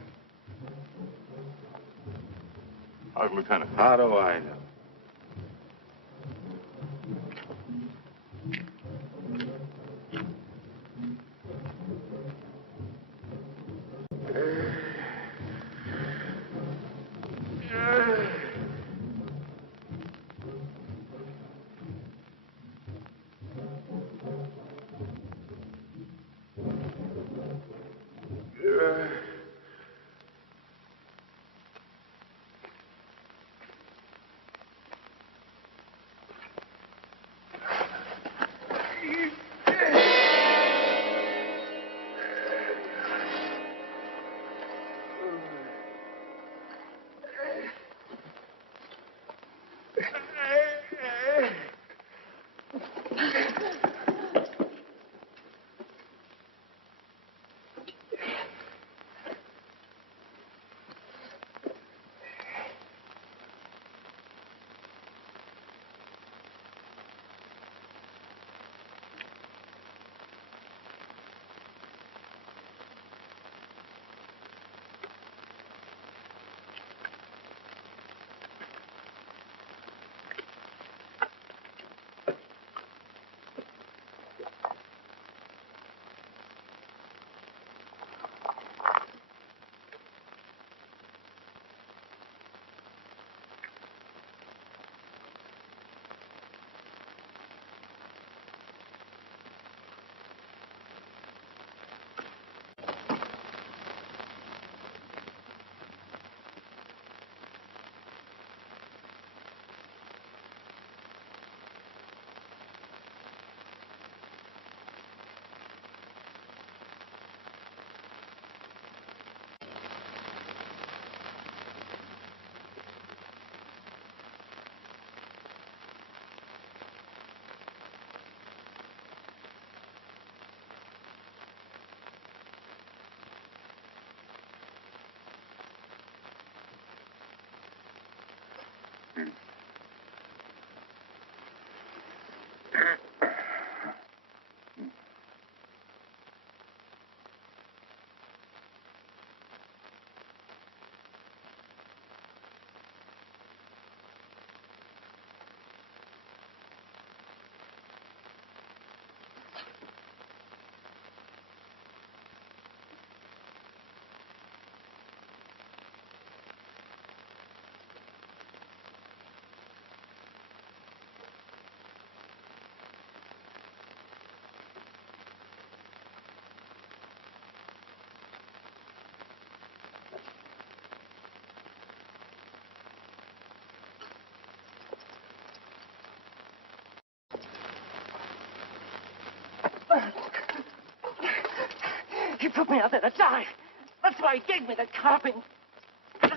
How's Lieutenant? How do I know? He put me out there to die. That's why he gave me the carping. Stay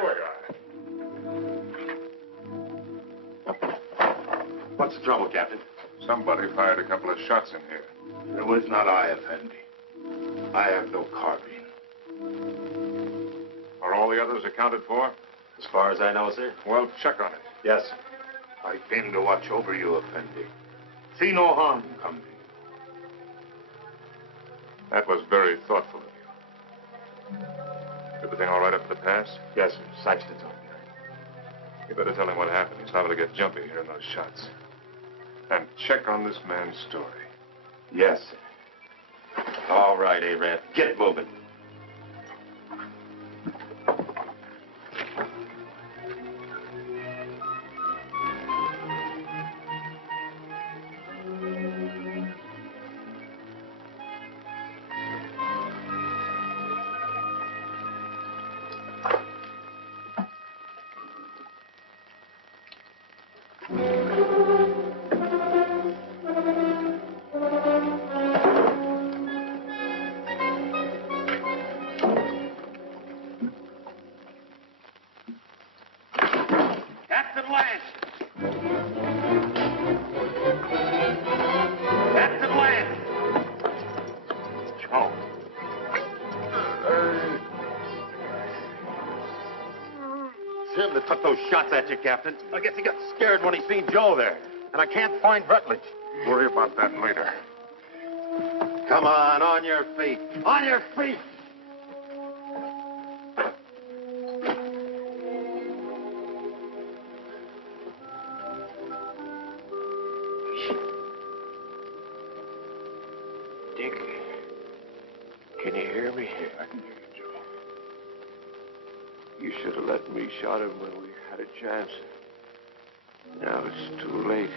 where you are. What's the trouble, Captain? Somebody fired a couple of shots in here. It was not I, Effendi. I have no carbine. Are all the others accounted for? As far as I know, sir. Well, check on it. Yes. I came to watch over you, Effendi. See no harm come to you. That was very thoughtful of you. Everything all right up at the pass? Yes, sir. Sexton's on there. You better tell him what happened. He's liable to get jumpy hearing those shots. And check on this man's story. Yes, sir. All right, Arab. Get moving. Him that took those shots at you, Captain. I guess he got scared when he seen Joe there. And I can't find Rutledge. Worry about that later. Come on your feet. On your feet! Dick, can you hear me? I can hear you, Joe. You should have let me shot him when we had a chance. Now it's too late.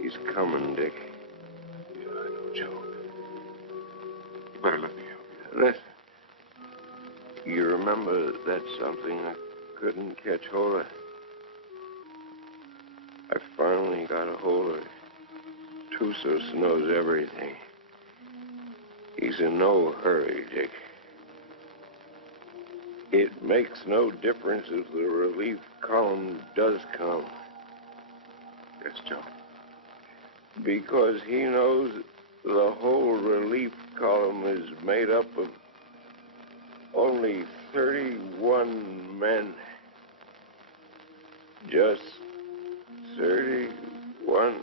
He's coming, Dick. Yeah, I know, Joe. You better let me help you. Listen. You remember that something I couldn't catch hold of? I finally got a hold of it. Tussos knows everything. He's in no hurry, Dick. It makes no difference if the relief column does come. Yes, Joe. Because he knows the whole relief column is made up of only 31 men. Just 31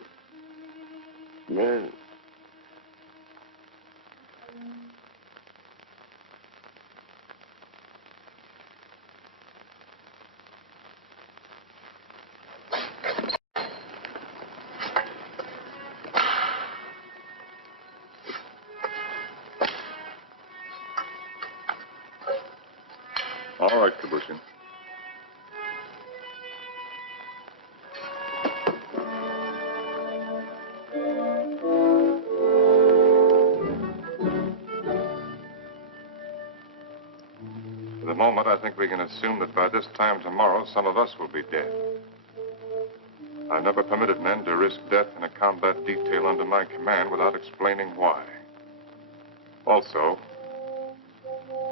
men. All right, Kabushin. For the moment, I think we can assume that by this time tomorrow, some of us will be dead. I never permitted men to risk death in a combat detail under my command without explaining why. Also,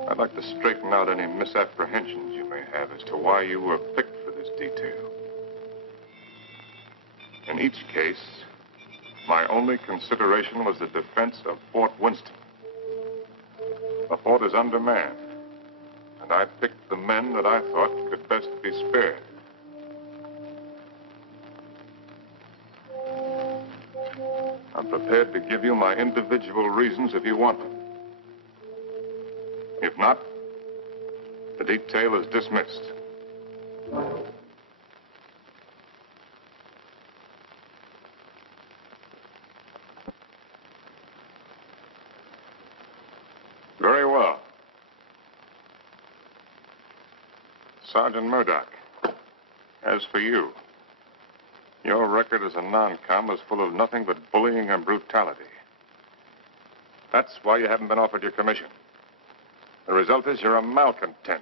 I'd like to straighten out any misapprehensions you may have as to why you were picked for this detail. In each case, my only consideration was the defense of Fort Winston. The fort is undermanned, and I picked the men that I thought could best be spared. I'm prepared to give you my individual reasons if you want them. If not, the detail is dismissed. Very well. Sergeant Murdoch, as for you, your record as a non-com is full of nothing but bullying and brutality. That's why you haven't been offered your commission. The result is you're a malcontent.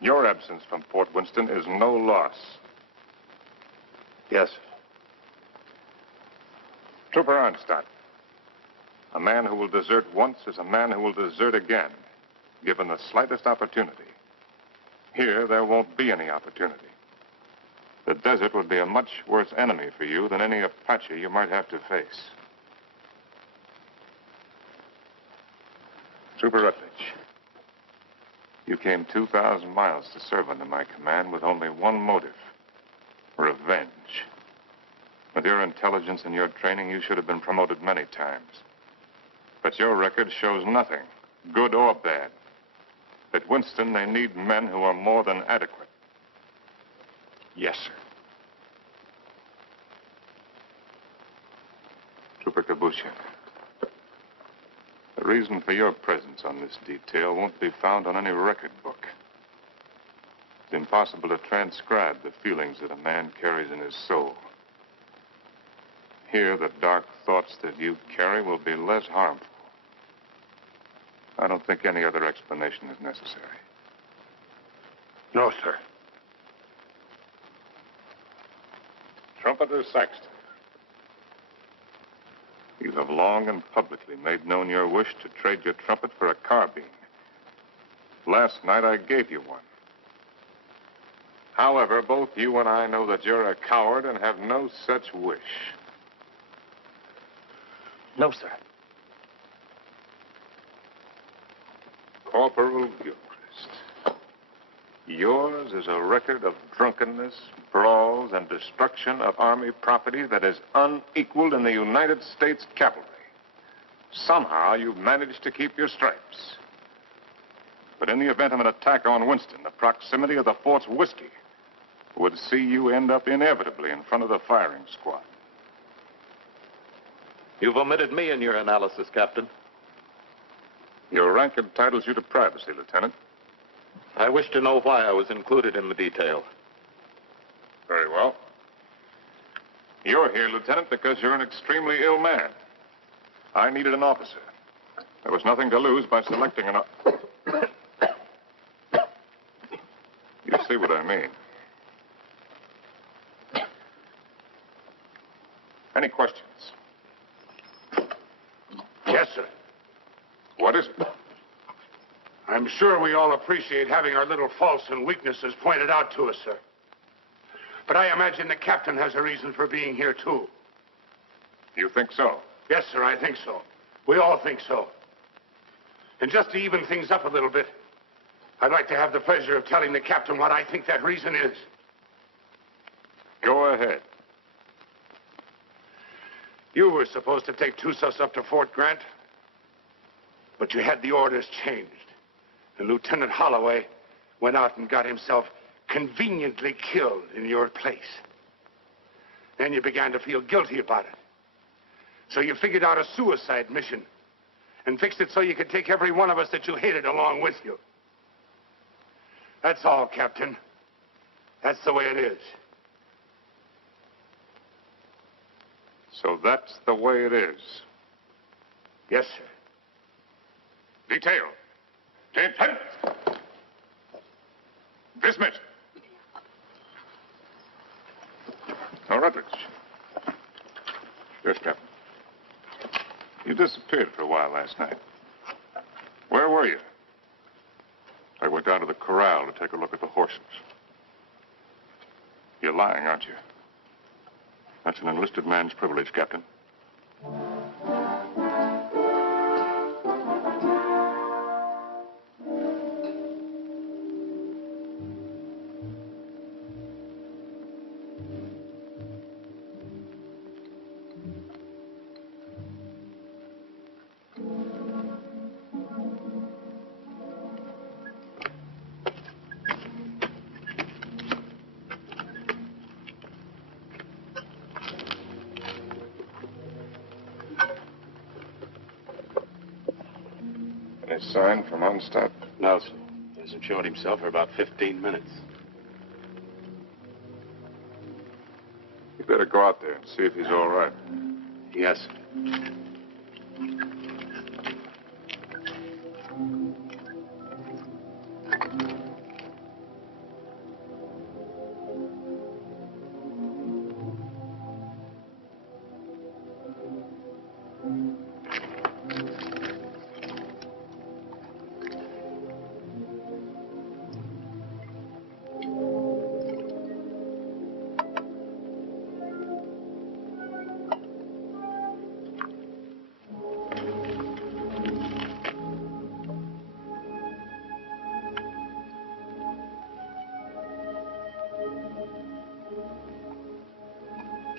Your absence from Fort Winston is no loss. Yes. Trooper Arnstadt, a man who will desert once is a man who will desert again, given the slightest opportunity. Here, there won't be any opportunity. The desert would be a much worse enemy for you than any Apache you might have to face. Trooper Rutledge, you came 2,000 miles to serve under my command with only one motive: revenge. With your intelligence and your training, you should have been promoted many times. But your record shows nothing, good or bad. At Winston, they need men who are more than adequate. Yes, sir. Trooper Kabushin, the reason for your presence on this detail won't be found on any record book. It's impossible to transcribe the feelings that a man carries in his soul. Here, the dark thoughts that you carry will be less harmful. I don't think any other explanation is necessary. No, sir. Trumpeter Saxton, you have long and publicly made known your wish to trade your trumpet for a carbine. Last night, I gave you one. However, both you and I know that you're a coward and have no such wish. No, sir. Corporal Gilchrist, yours is a record of drunkenness, brawls, and destruction of Army property that is unequaled in the United States cavalry. Somehow, you've managed to keep your stripes. But in the event of an attack on Winston, the proximity of the fort's whiskey would see you end up inevitably in front of the firing squad. You've omitted me in your analysis, Captain. Your rank entitles you to privacy, Lieutenant. I wish to know why I was included in the detail. Very well. You're here, Lieutenant, because you're an extremely ill man. I needed an officer. There was nothing to lose by selecting an... You see what I mean. Any questions? Yes, sir. What is it? I'm sure we all appreciate having our little faults and weaknesses pointed out to us, sir. But I imagine the captain has a reason for being here, too. You think so? Yes, sir, I think so. We all think so. And just to even things up a little bit, I'd like to have the pleasure of telling the captain what I think that reason is. Go ahead. You were supposed to take Tussos up to Fort Grant, but you had the orders changed. And Lieutenant Holloway went out and got himself conveniently killed in your place. Then you began to feel guilty about it. So you figured out a suicide mission and fixed it so you could take every one of us that you hated along with you. That's all, Captain. That's the way it is. So that's the way it is. Yes, sir. Detail. Attention. Dismissed. Now, Rutledge. Yes, Captain. You disappeared for a while last night. Where were you? I went down to the corral to take a look at the horses. You're lying, aren't you? That's an enlisted man's privilege, Captain. sign from Onstadt? No, sir. He hasn't showed himself for about 15 minutes. You better go out there and see if he's all right. Yes, sir.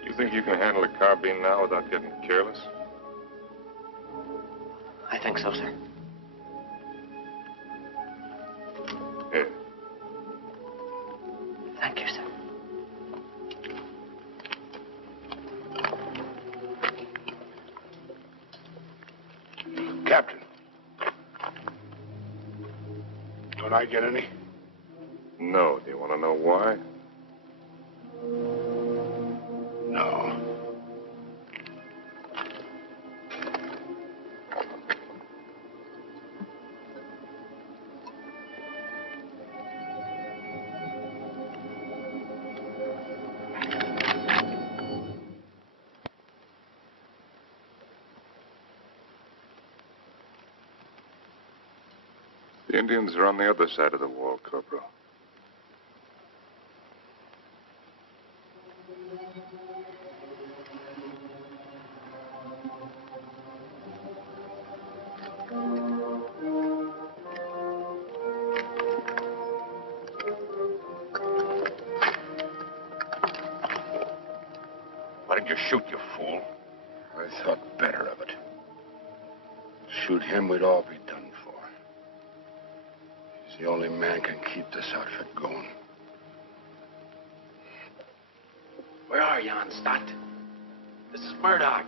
You think you can handle a carbine now without getting careless? I think so, sir. Here. Thank you, sir. Captain. Don't I get any? No. Do you want to know why? No. The Indians are on the other side of the wall, Corporal. Why did you shoot, you fool? I thought better of it. Shoot him, we'd all be done for. He's the only man can keep this outfit going. Where are you, Onstadt? This is Murdoch.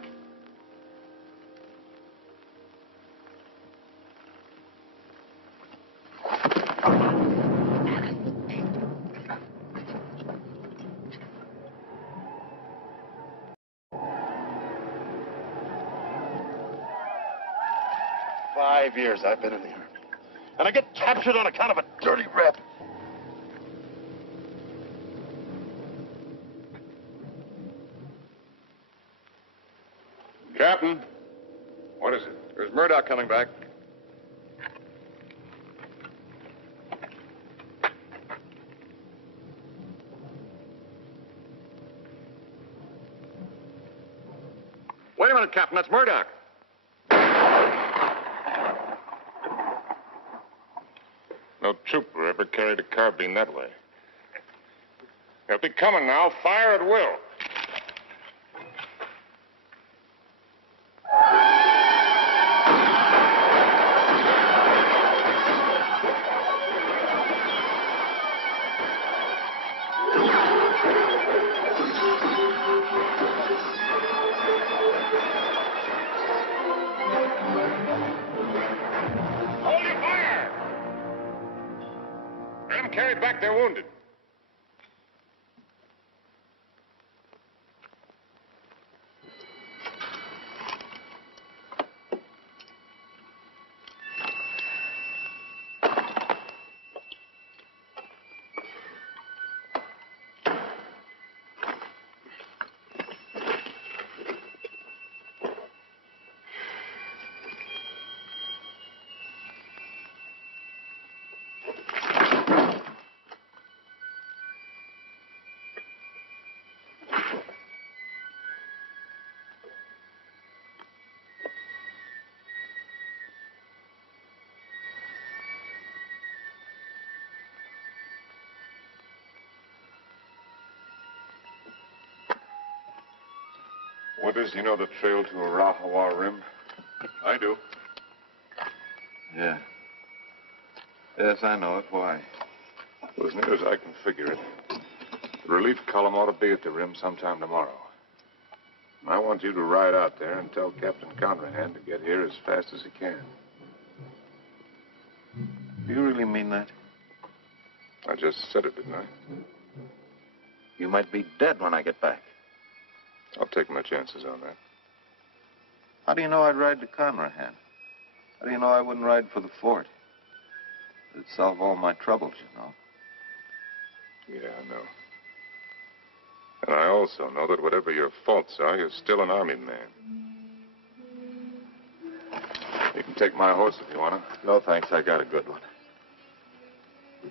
"5 years I've been in the Army. And I get captured on account of a dirty rep. Captain, what is it? There's Murdoch coming back. Wait a minute, Captain. That's Murdoch. No trooper ever carried a carbine that way. They'll be coming now. Fire at will. Hold your fire! Let them carry back their wounded. Withers, you know the trail to Arahawa Rim? I do. Yeah. Yes, I know it. Why? Well, as near as I can figure it, the relief column ought to be at the rim sometime tomorrow. And I want you to ride out there and tell Captain Conrahan to get here as fast as he can. Do you really mean that? I just said it, didn't I? You might be dead when I get back. I'll take my chances on that. How do you know I'd ride to Conrahan? How do you know I wouldn't ride for the fort? It'd solve all my troubles, you know. Yeah, I know. And I also know that whatever your faults are, you're still an army man. You can take my horse if you want to. No, thanks. I got a good one.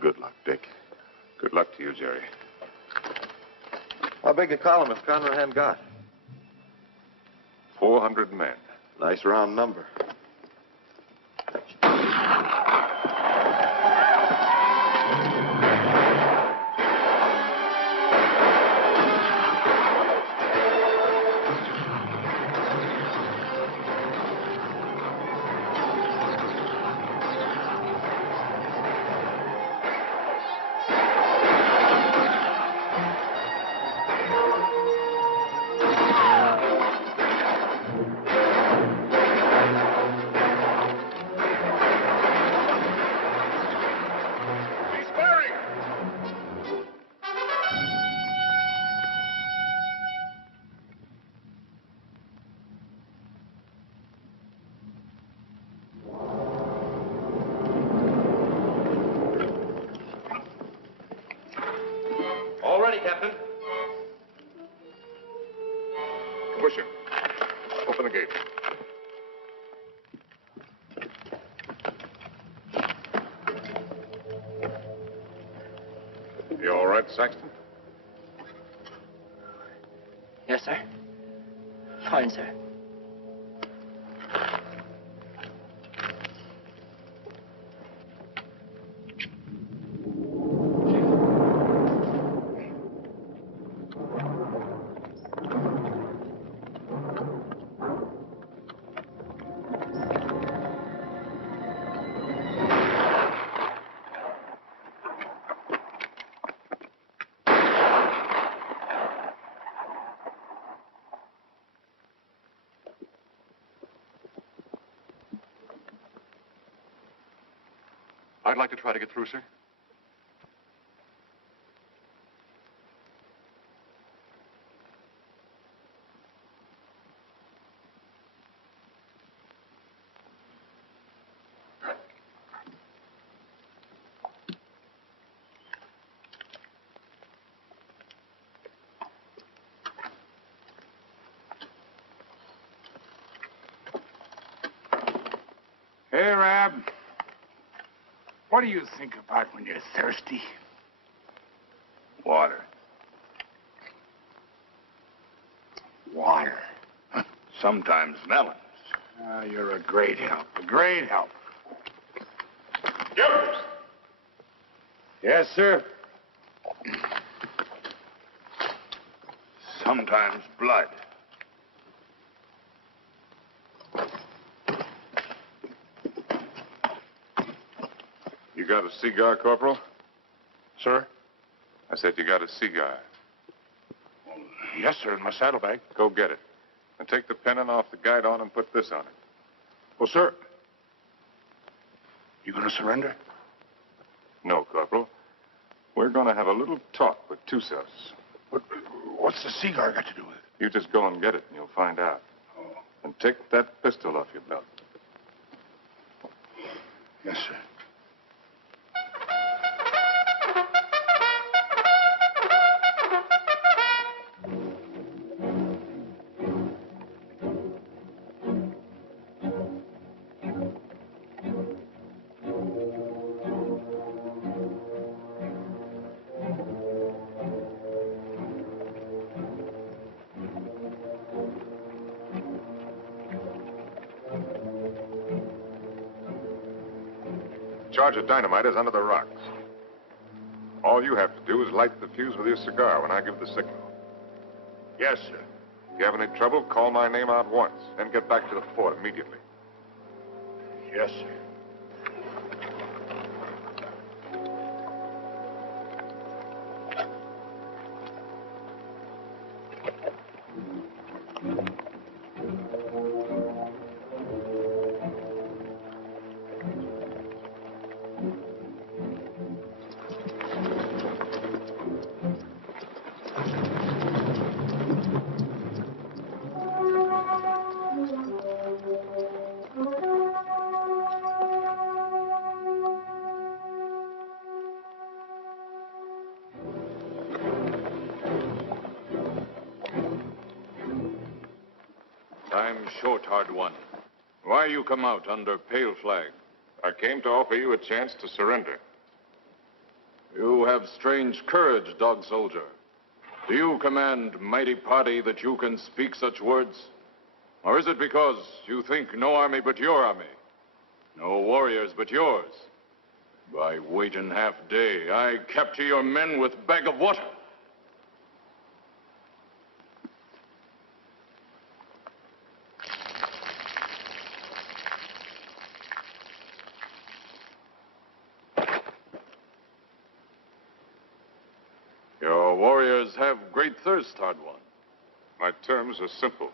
Good luck, Dick. Good luck to you, Jerry. How big a column has Conrahan got? 400 men. Nice round number. Captain. Busher, open the gate. You all right, Saxton? Yes, sir. Fine, sir. I'd like to try to get through, sir. Hey, Rab. What do you think about when you're thirsty? Water. Water. Sometimes melons. You're a great help. A great help. Jokers! Yes, sir. Sometimes blood. You got a cigar, Corporal? Sir? I said you got a cigar. Yes, sir, in my saddlebag. Go get it. And take the pennant off the guide on and put this on it. Well, sir, you gonna surrender? No, Corporal. We're gonna have a little talk with Tussos. What's the cigar got to do with it? You just go and get it and you'll find out. Oh. And take that pistol off your belt. Yes, sir. Charge of dynamite is under the rocks. All you have to do is light the fuse with your cigar when I give the signal. Yes, sir. If you have any trouble, call my name out once, then get back to the fort immediately. Yes, sir. short, hard one. Why you come out under pale flag? I came to offer you a chance to surrender. You have strange courage, dog soldier. Do you command mighty party that you can speak such words? Or is it because you think no army but your army? No warriors but yours? By waiting half day, I capture your men with bag of water. Your warriors have great thirst, hard one. My terms are simple.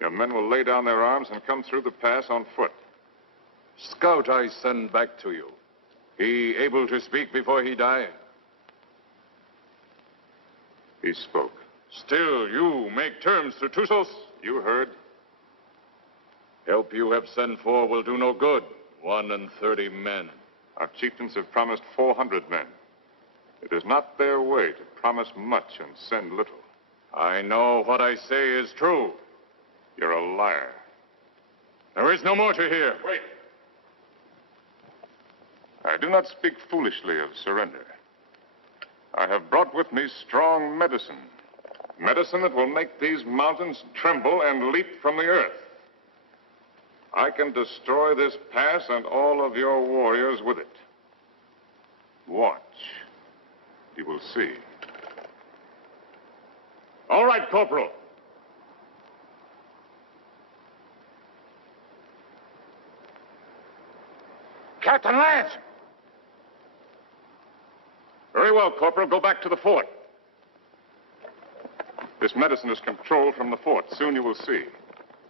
Your men will lay down their arms and come through the pass on foot. Scout I send back to you. He able to speak before he die? He spoke. Still, you make terms to Tusos? You heard. Help you have sent for will do no good. 31 men. Our chieftains have promised 400 men. It is not their way to promise much and send little. I know what I say is true. You're a liar. There is no more to hear. Wait. I do not speak foolishly of surrender. I have brought with me strong medicine. Medicine that will make these mountains tremble and leap from the earth. I can destroy this pass and all of your warriors with it. Watch. You will see. All right, Corporal. Captain Lance! Very well, Corporal. Go back to the fort. This medicine is controlled from the fort. Soon you will see.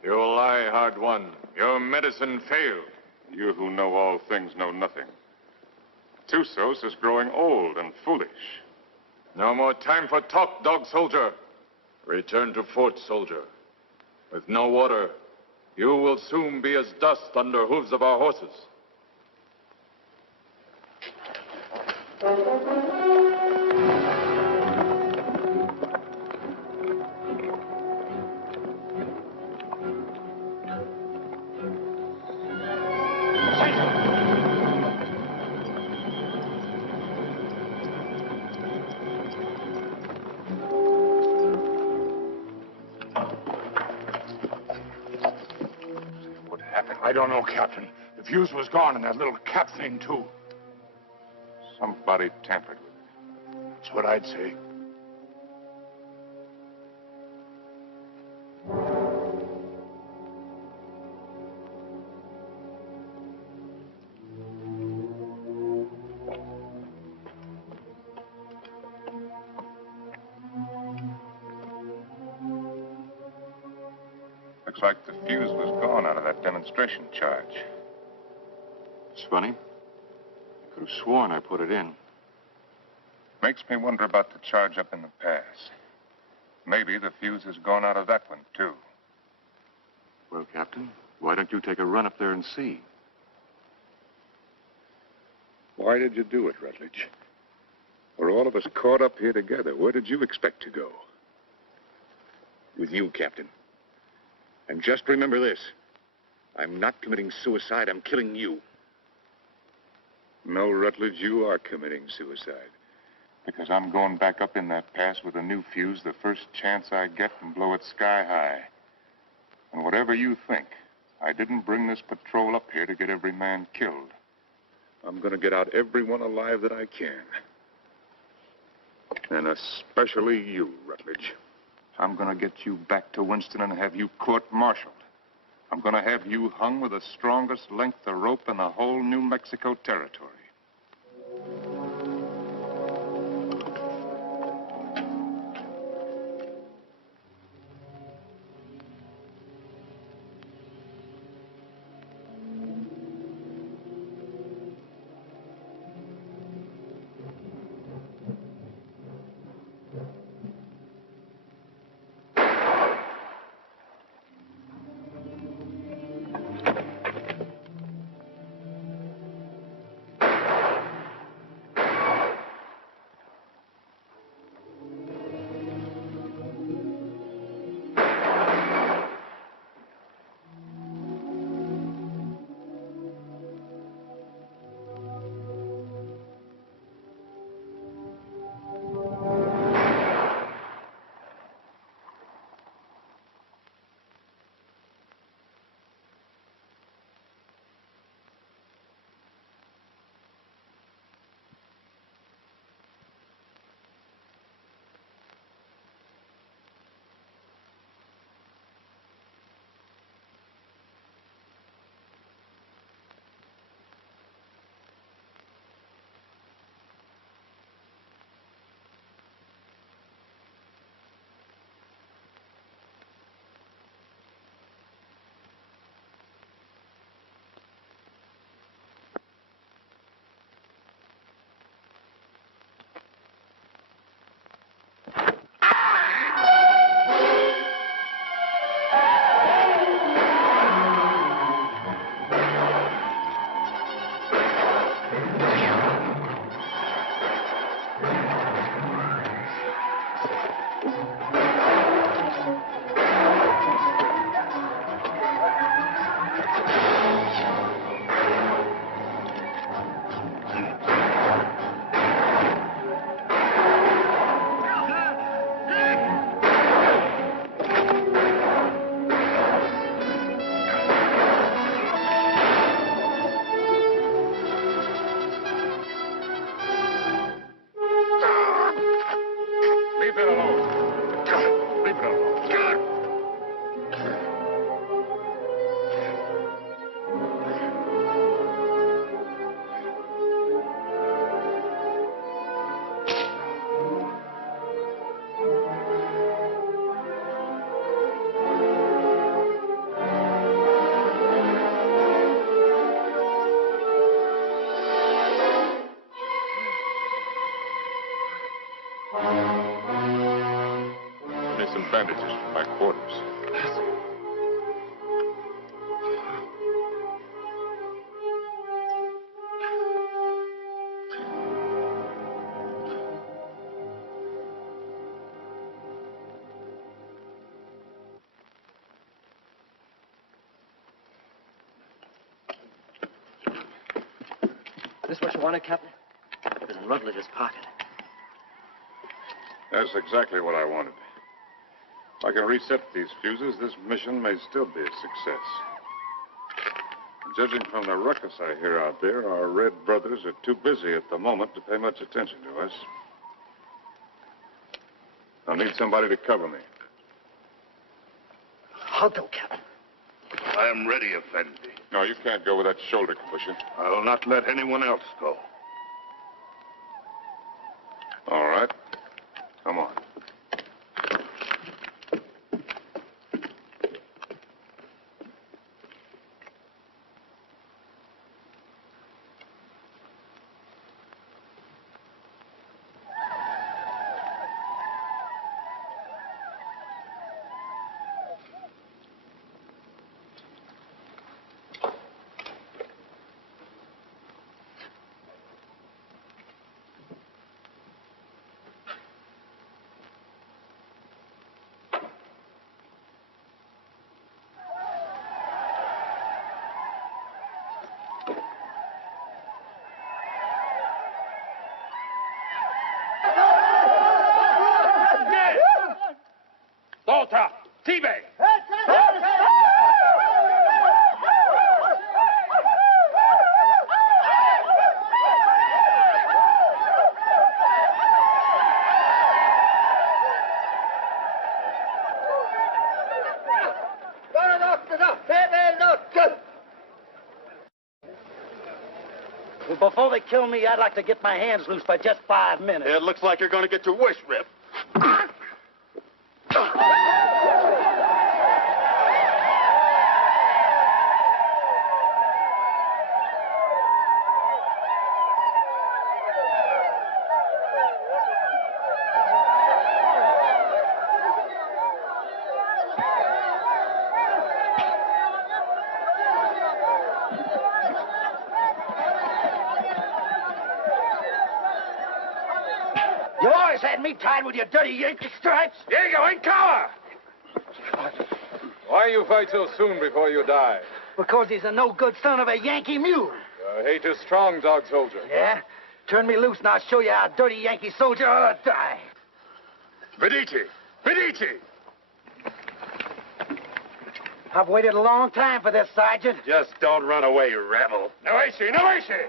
You lie, hard one. Your medicine failed. You who know all things know nothing. Tusos is growing old and foolish. No more time for talk, dog soldier. Return to fort, soldier. With no water, you will soon be as dust under hooves of our horses. I don't know, Captain. The fuse was gone and that little cap thing, too. Somebody tampered with it. That's what I'd say. Looks like the fuse was gone out of that demonstration charge. It's funny. I could have sworn I put it in. Makes me wonder about the charge up in the pass. Maybe the fuse has gone out of that one, too. Well, Captain, why don't you take a run up there and see? Why did you do it, Rutledge? We're all of us caught up here together. Where did you expect to go? With you, Captain. And just remember this. I'm not committing suicide. I'm killing you. No, Rutledge, you are committing suicide. Because I'm going back up in that pass with a new fuse the first chance I get and blow it sky high. And whatever you think, I didn't bring this patrol up here to get every man killed. I'm going to get out everyone alive that I can. And especially you, Rutledge. I'm going to get you back to Winston and have you court-martialed. I'm going to have you hung with the strongest length of rope in the whole New Mexico territory. Give me some bandages for my quarters. This what you wanted, Captain? It was in Rutledge's pocket. That's exactly what I wanted. If I can reset these fuses, this mission may still be a success. Judging from the ruckus I hear out there, our Red brothers are too busy at the moment to pay much attention to us. I'll need somebody to cover me. I'll go, Captain. I am ready, Effendi. No, you can't go with that shoulder cushion. I will not let anyone else go. All right. Come on. Volta! Tibe! Before they kill me, I'd like to get my hands loose for just 5 minutes. It looks like you're going to get your wish ripped. You always had me tied with your dirty Yankee stripes. Diego, in cover! Why you fight so soon before you die? Because he's a no-good son of a Yankee mule. Your hate is strong, dog soldier. Yeah? Turn me loose and I'll show you how a dirty Yankee soldier ought to die. Medici! Medici! I've waited a long time for this, Sergeant. Just don't run away, you rebel. Noesi! Noesi!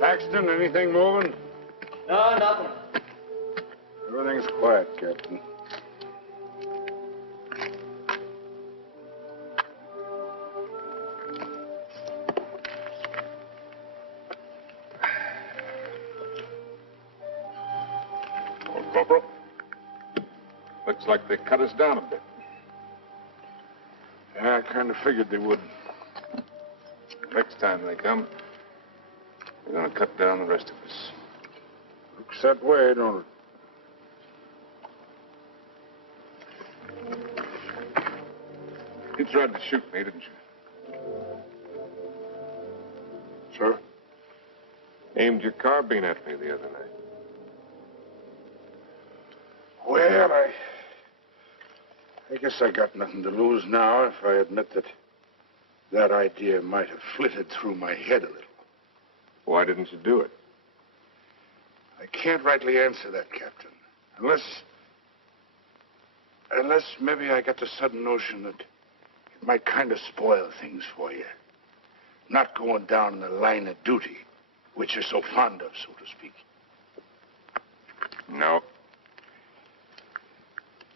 Saxton, anything moving? No, nothing. Everything's quiet, Captain. Oh, Corporal. Looks like they cut us down a bit. Yeah, I kind of figured they would. Next time they come, they're going to cut down the rest of us. Looks that way, don't it? You tried to shoot me, didn't you? Sir? Aimed your carbine at me the other night. Well, I guess I got nothing to lose now if I admit that idea might have flitted through my head a little. Why didn't you do it? I can't rightly answer that, Captain. Unless maybe I got the sudden notion that it might kind of spoil things for you. Not going down in the line of duty, which you're so fond of, so to speak. No.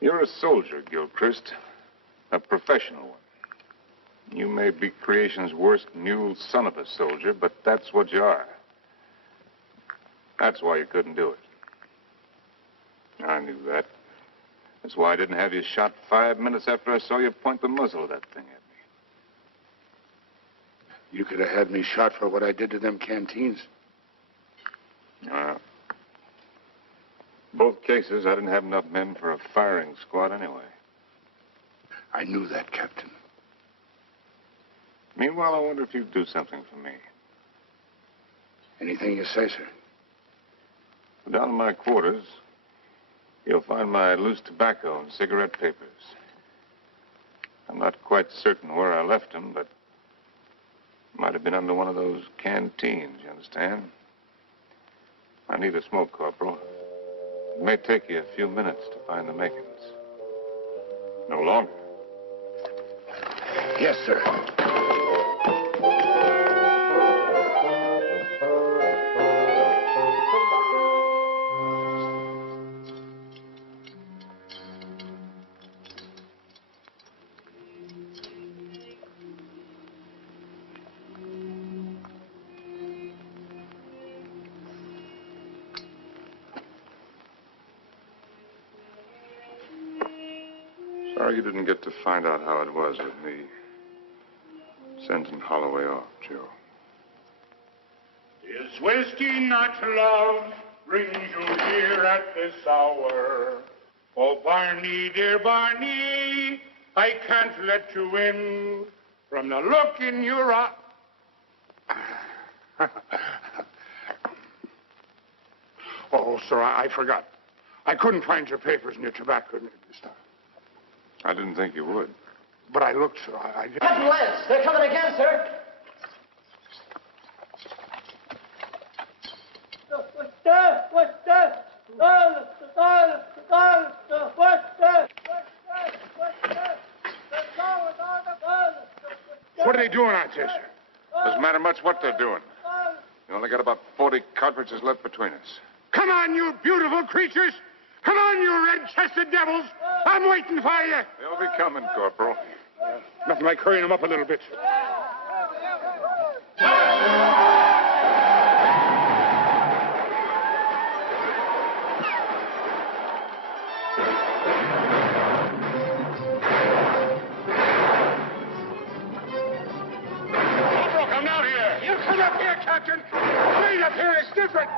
You're a soldier, Gilchrist. A professional one. You may be creation's worst mule son of a soldier, but that's what you are. That's why you couldn't do it. I knew that. That's why I didn't have you shot 5 minutes after I saw you point the muzzle of that thing at me. You could have had me shot for what I did to them canteens. Both cases, I didn't have enough men for a firing squad anyway. I knew that, Captain. Meanwhile, I wonder if you'd do something for me. Anything you say, sir. Down in my quarters, you'll find my loose tobacco and cigarette papers. I'm not quite certain where I left them, but it might have been under one of those canteens, you understand? I need a smoke, Corporal. It may take you a few minutes to find the makings. No longer. Yes, sir. Sorry you didn't get to find out how it was with me sending Holloway off, Joe. Is whiskey not love brings you here at this hour? Oh, Barney, dear Barney, I can't let you in from the look in your eye. Oh, sir, I forgot. I couldn't find your papers and your tobacco this time. I didn't think you would. But I looked, sir. Captain Lance, they're coming again, sir. What are they doing out there, sir? Doesn't matter much what they're doing. You only got about 40 cartridges left between us. Come on, you beautiful creatures! Come on, you red-chested devils! I'm waiting for you! They'll be coming, Corporal. Nothing like hurrying them up a little bit. Corporal, come down here. You come up here, Captain. Straight up here is different.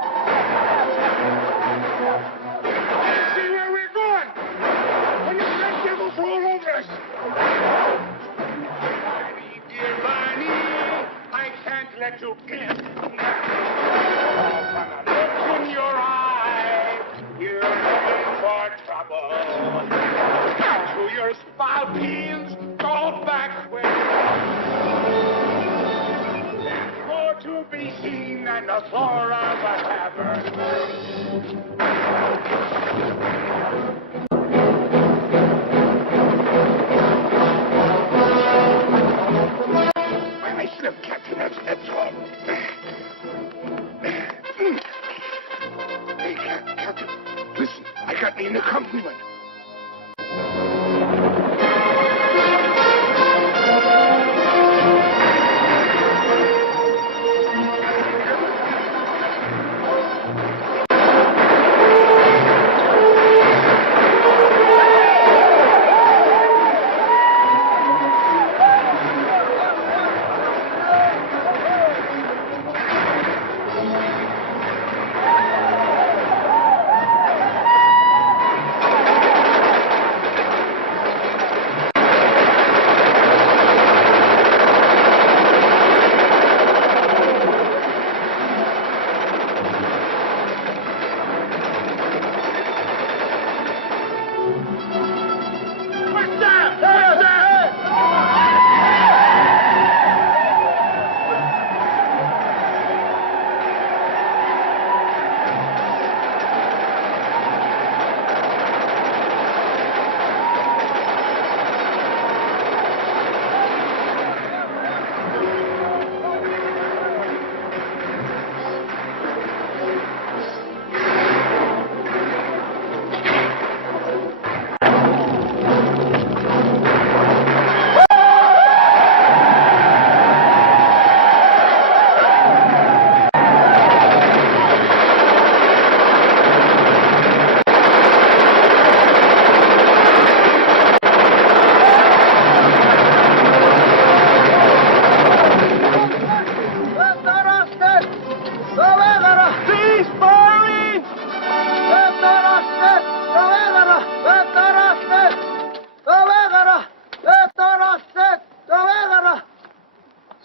See where we're going. When these red devils roll over us. Barney, dear Barney, I can't let you in. From the look in your eye, you're looking for trouble. To your spalpeens, go back where more to be seen than the floor of a tavern. I slipped, Captain. That's all.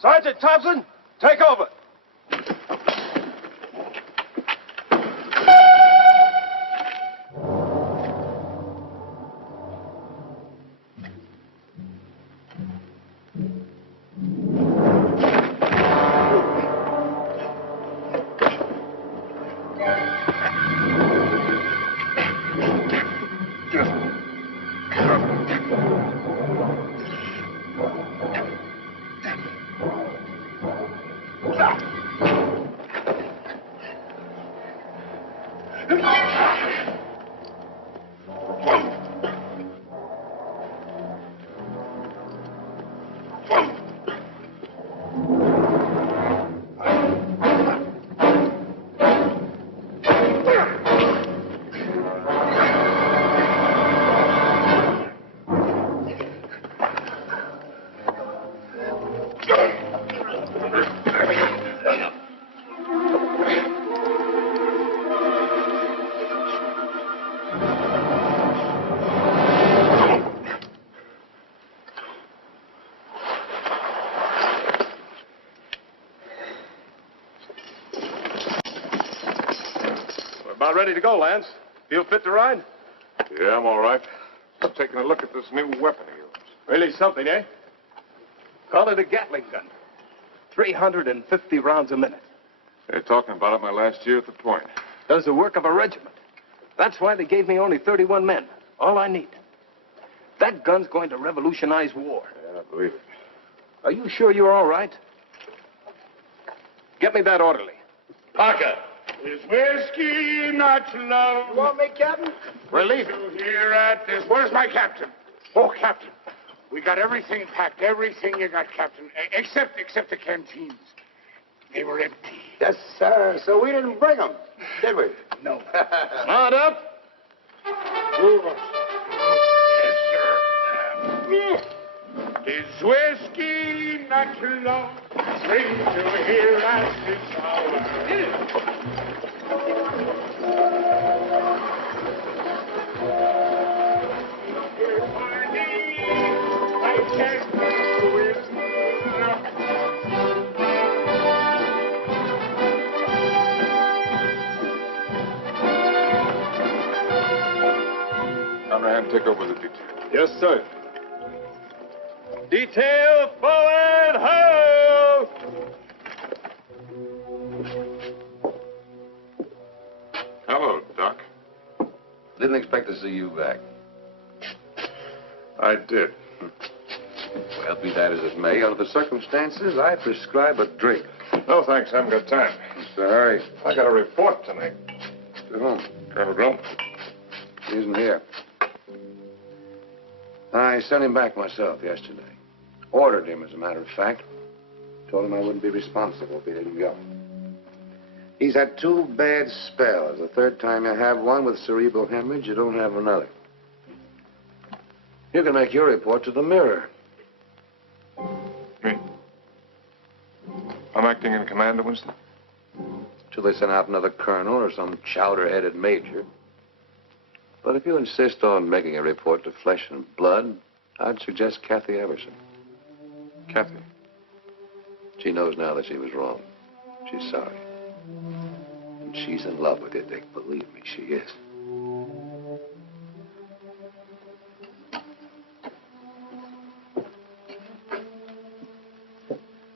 Sergeant Thompson, take over. About ready to go, Lance. Feel fit to ride? Yeah, I'm all right. I'm taking a look at this new weapon of yours. Really something, eh? Call it a Gatling gun. 350 rounds a minute. They're talking about it my last year at the point. Does the work of a regiment. That's why they gave me only 31 men. All I need. That gun's going to revolutionize war. Yeah, I believe it. Are you sure you're all right? Get me that orderly. Parker. Is whiskey not love? You want me, Captain? Relief. Here at this. Where's my captain? Oh, Captain. We got everything packed. Everything you got, Captain. Except the canteens. They were empty. Yes, sir. So we didn't bring them, did we? No. Mount up. Move us. Yes, sir. Is whiskey not love? Bring to here at this hour. Conrad, take over the detail. Yes, sir. Detail forward, ho! Hello, Doc. Didn't expect to see you back. I did. Well, be that as it may, under the circumstances, I prescribe a drink. No, thanks. I haven't got time. What's the hurry? I got a report tonight. To whom? Colonel Grump. He isn't here. I sent him back myself yesterday. Ordered him, as a matter of fact. Told him I wouldn't be responsible if he didn't go. He's had 2 bad spells. The third time you have one with cerebral hemorrhage, you don't have another. You can make your report to the Mirror. Me? I'm acting in command of Winston? Till they send out another colonel or some chowder-headed major. But if you insist on making a report to Flesh and Blood, I'd suggest Kathy Everson. Kathy? She knows now that she was wrong. She's sorry. And she's in love with you, Dick. Believe me, she is.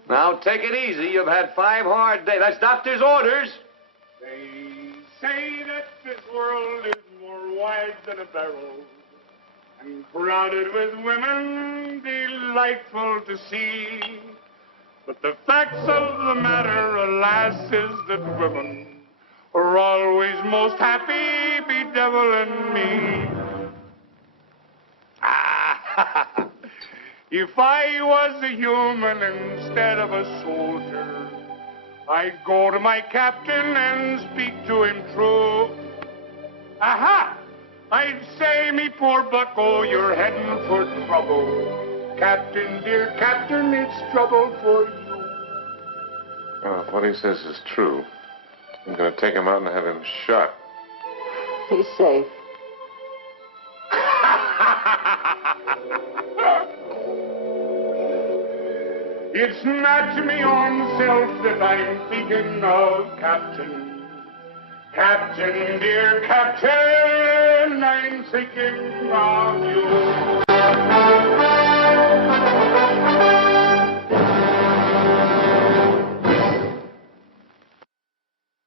Now, take it easy. You've had 5 hard days. That's doctor's orders. They say that this world is more wide than a barrel and crowded with women delightful to see. But the facts of the matter, alas, is that women are always most happy bedeviling me. Ah, if I was a human instead of a soldier, I'd go to my captain and speak to him true. Aha! I'd say, me poor bucko, you're heading for trouble. Captain, dear Captain, it's trouble for you. Well, if what he says is true, I'm going to take him out and have him shot. He's safe. It's not me own self that I'm thinking of, Captain. Captain, dear Captain, I'm thinking of you.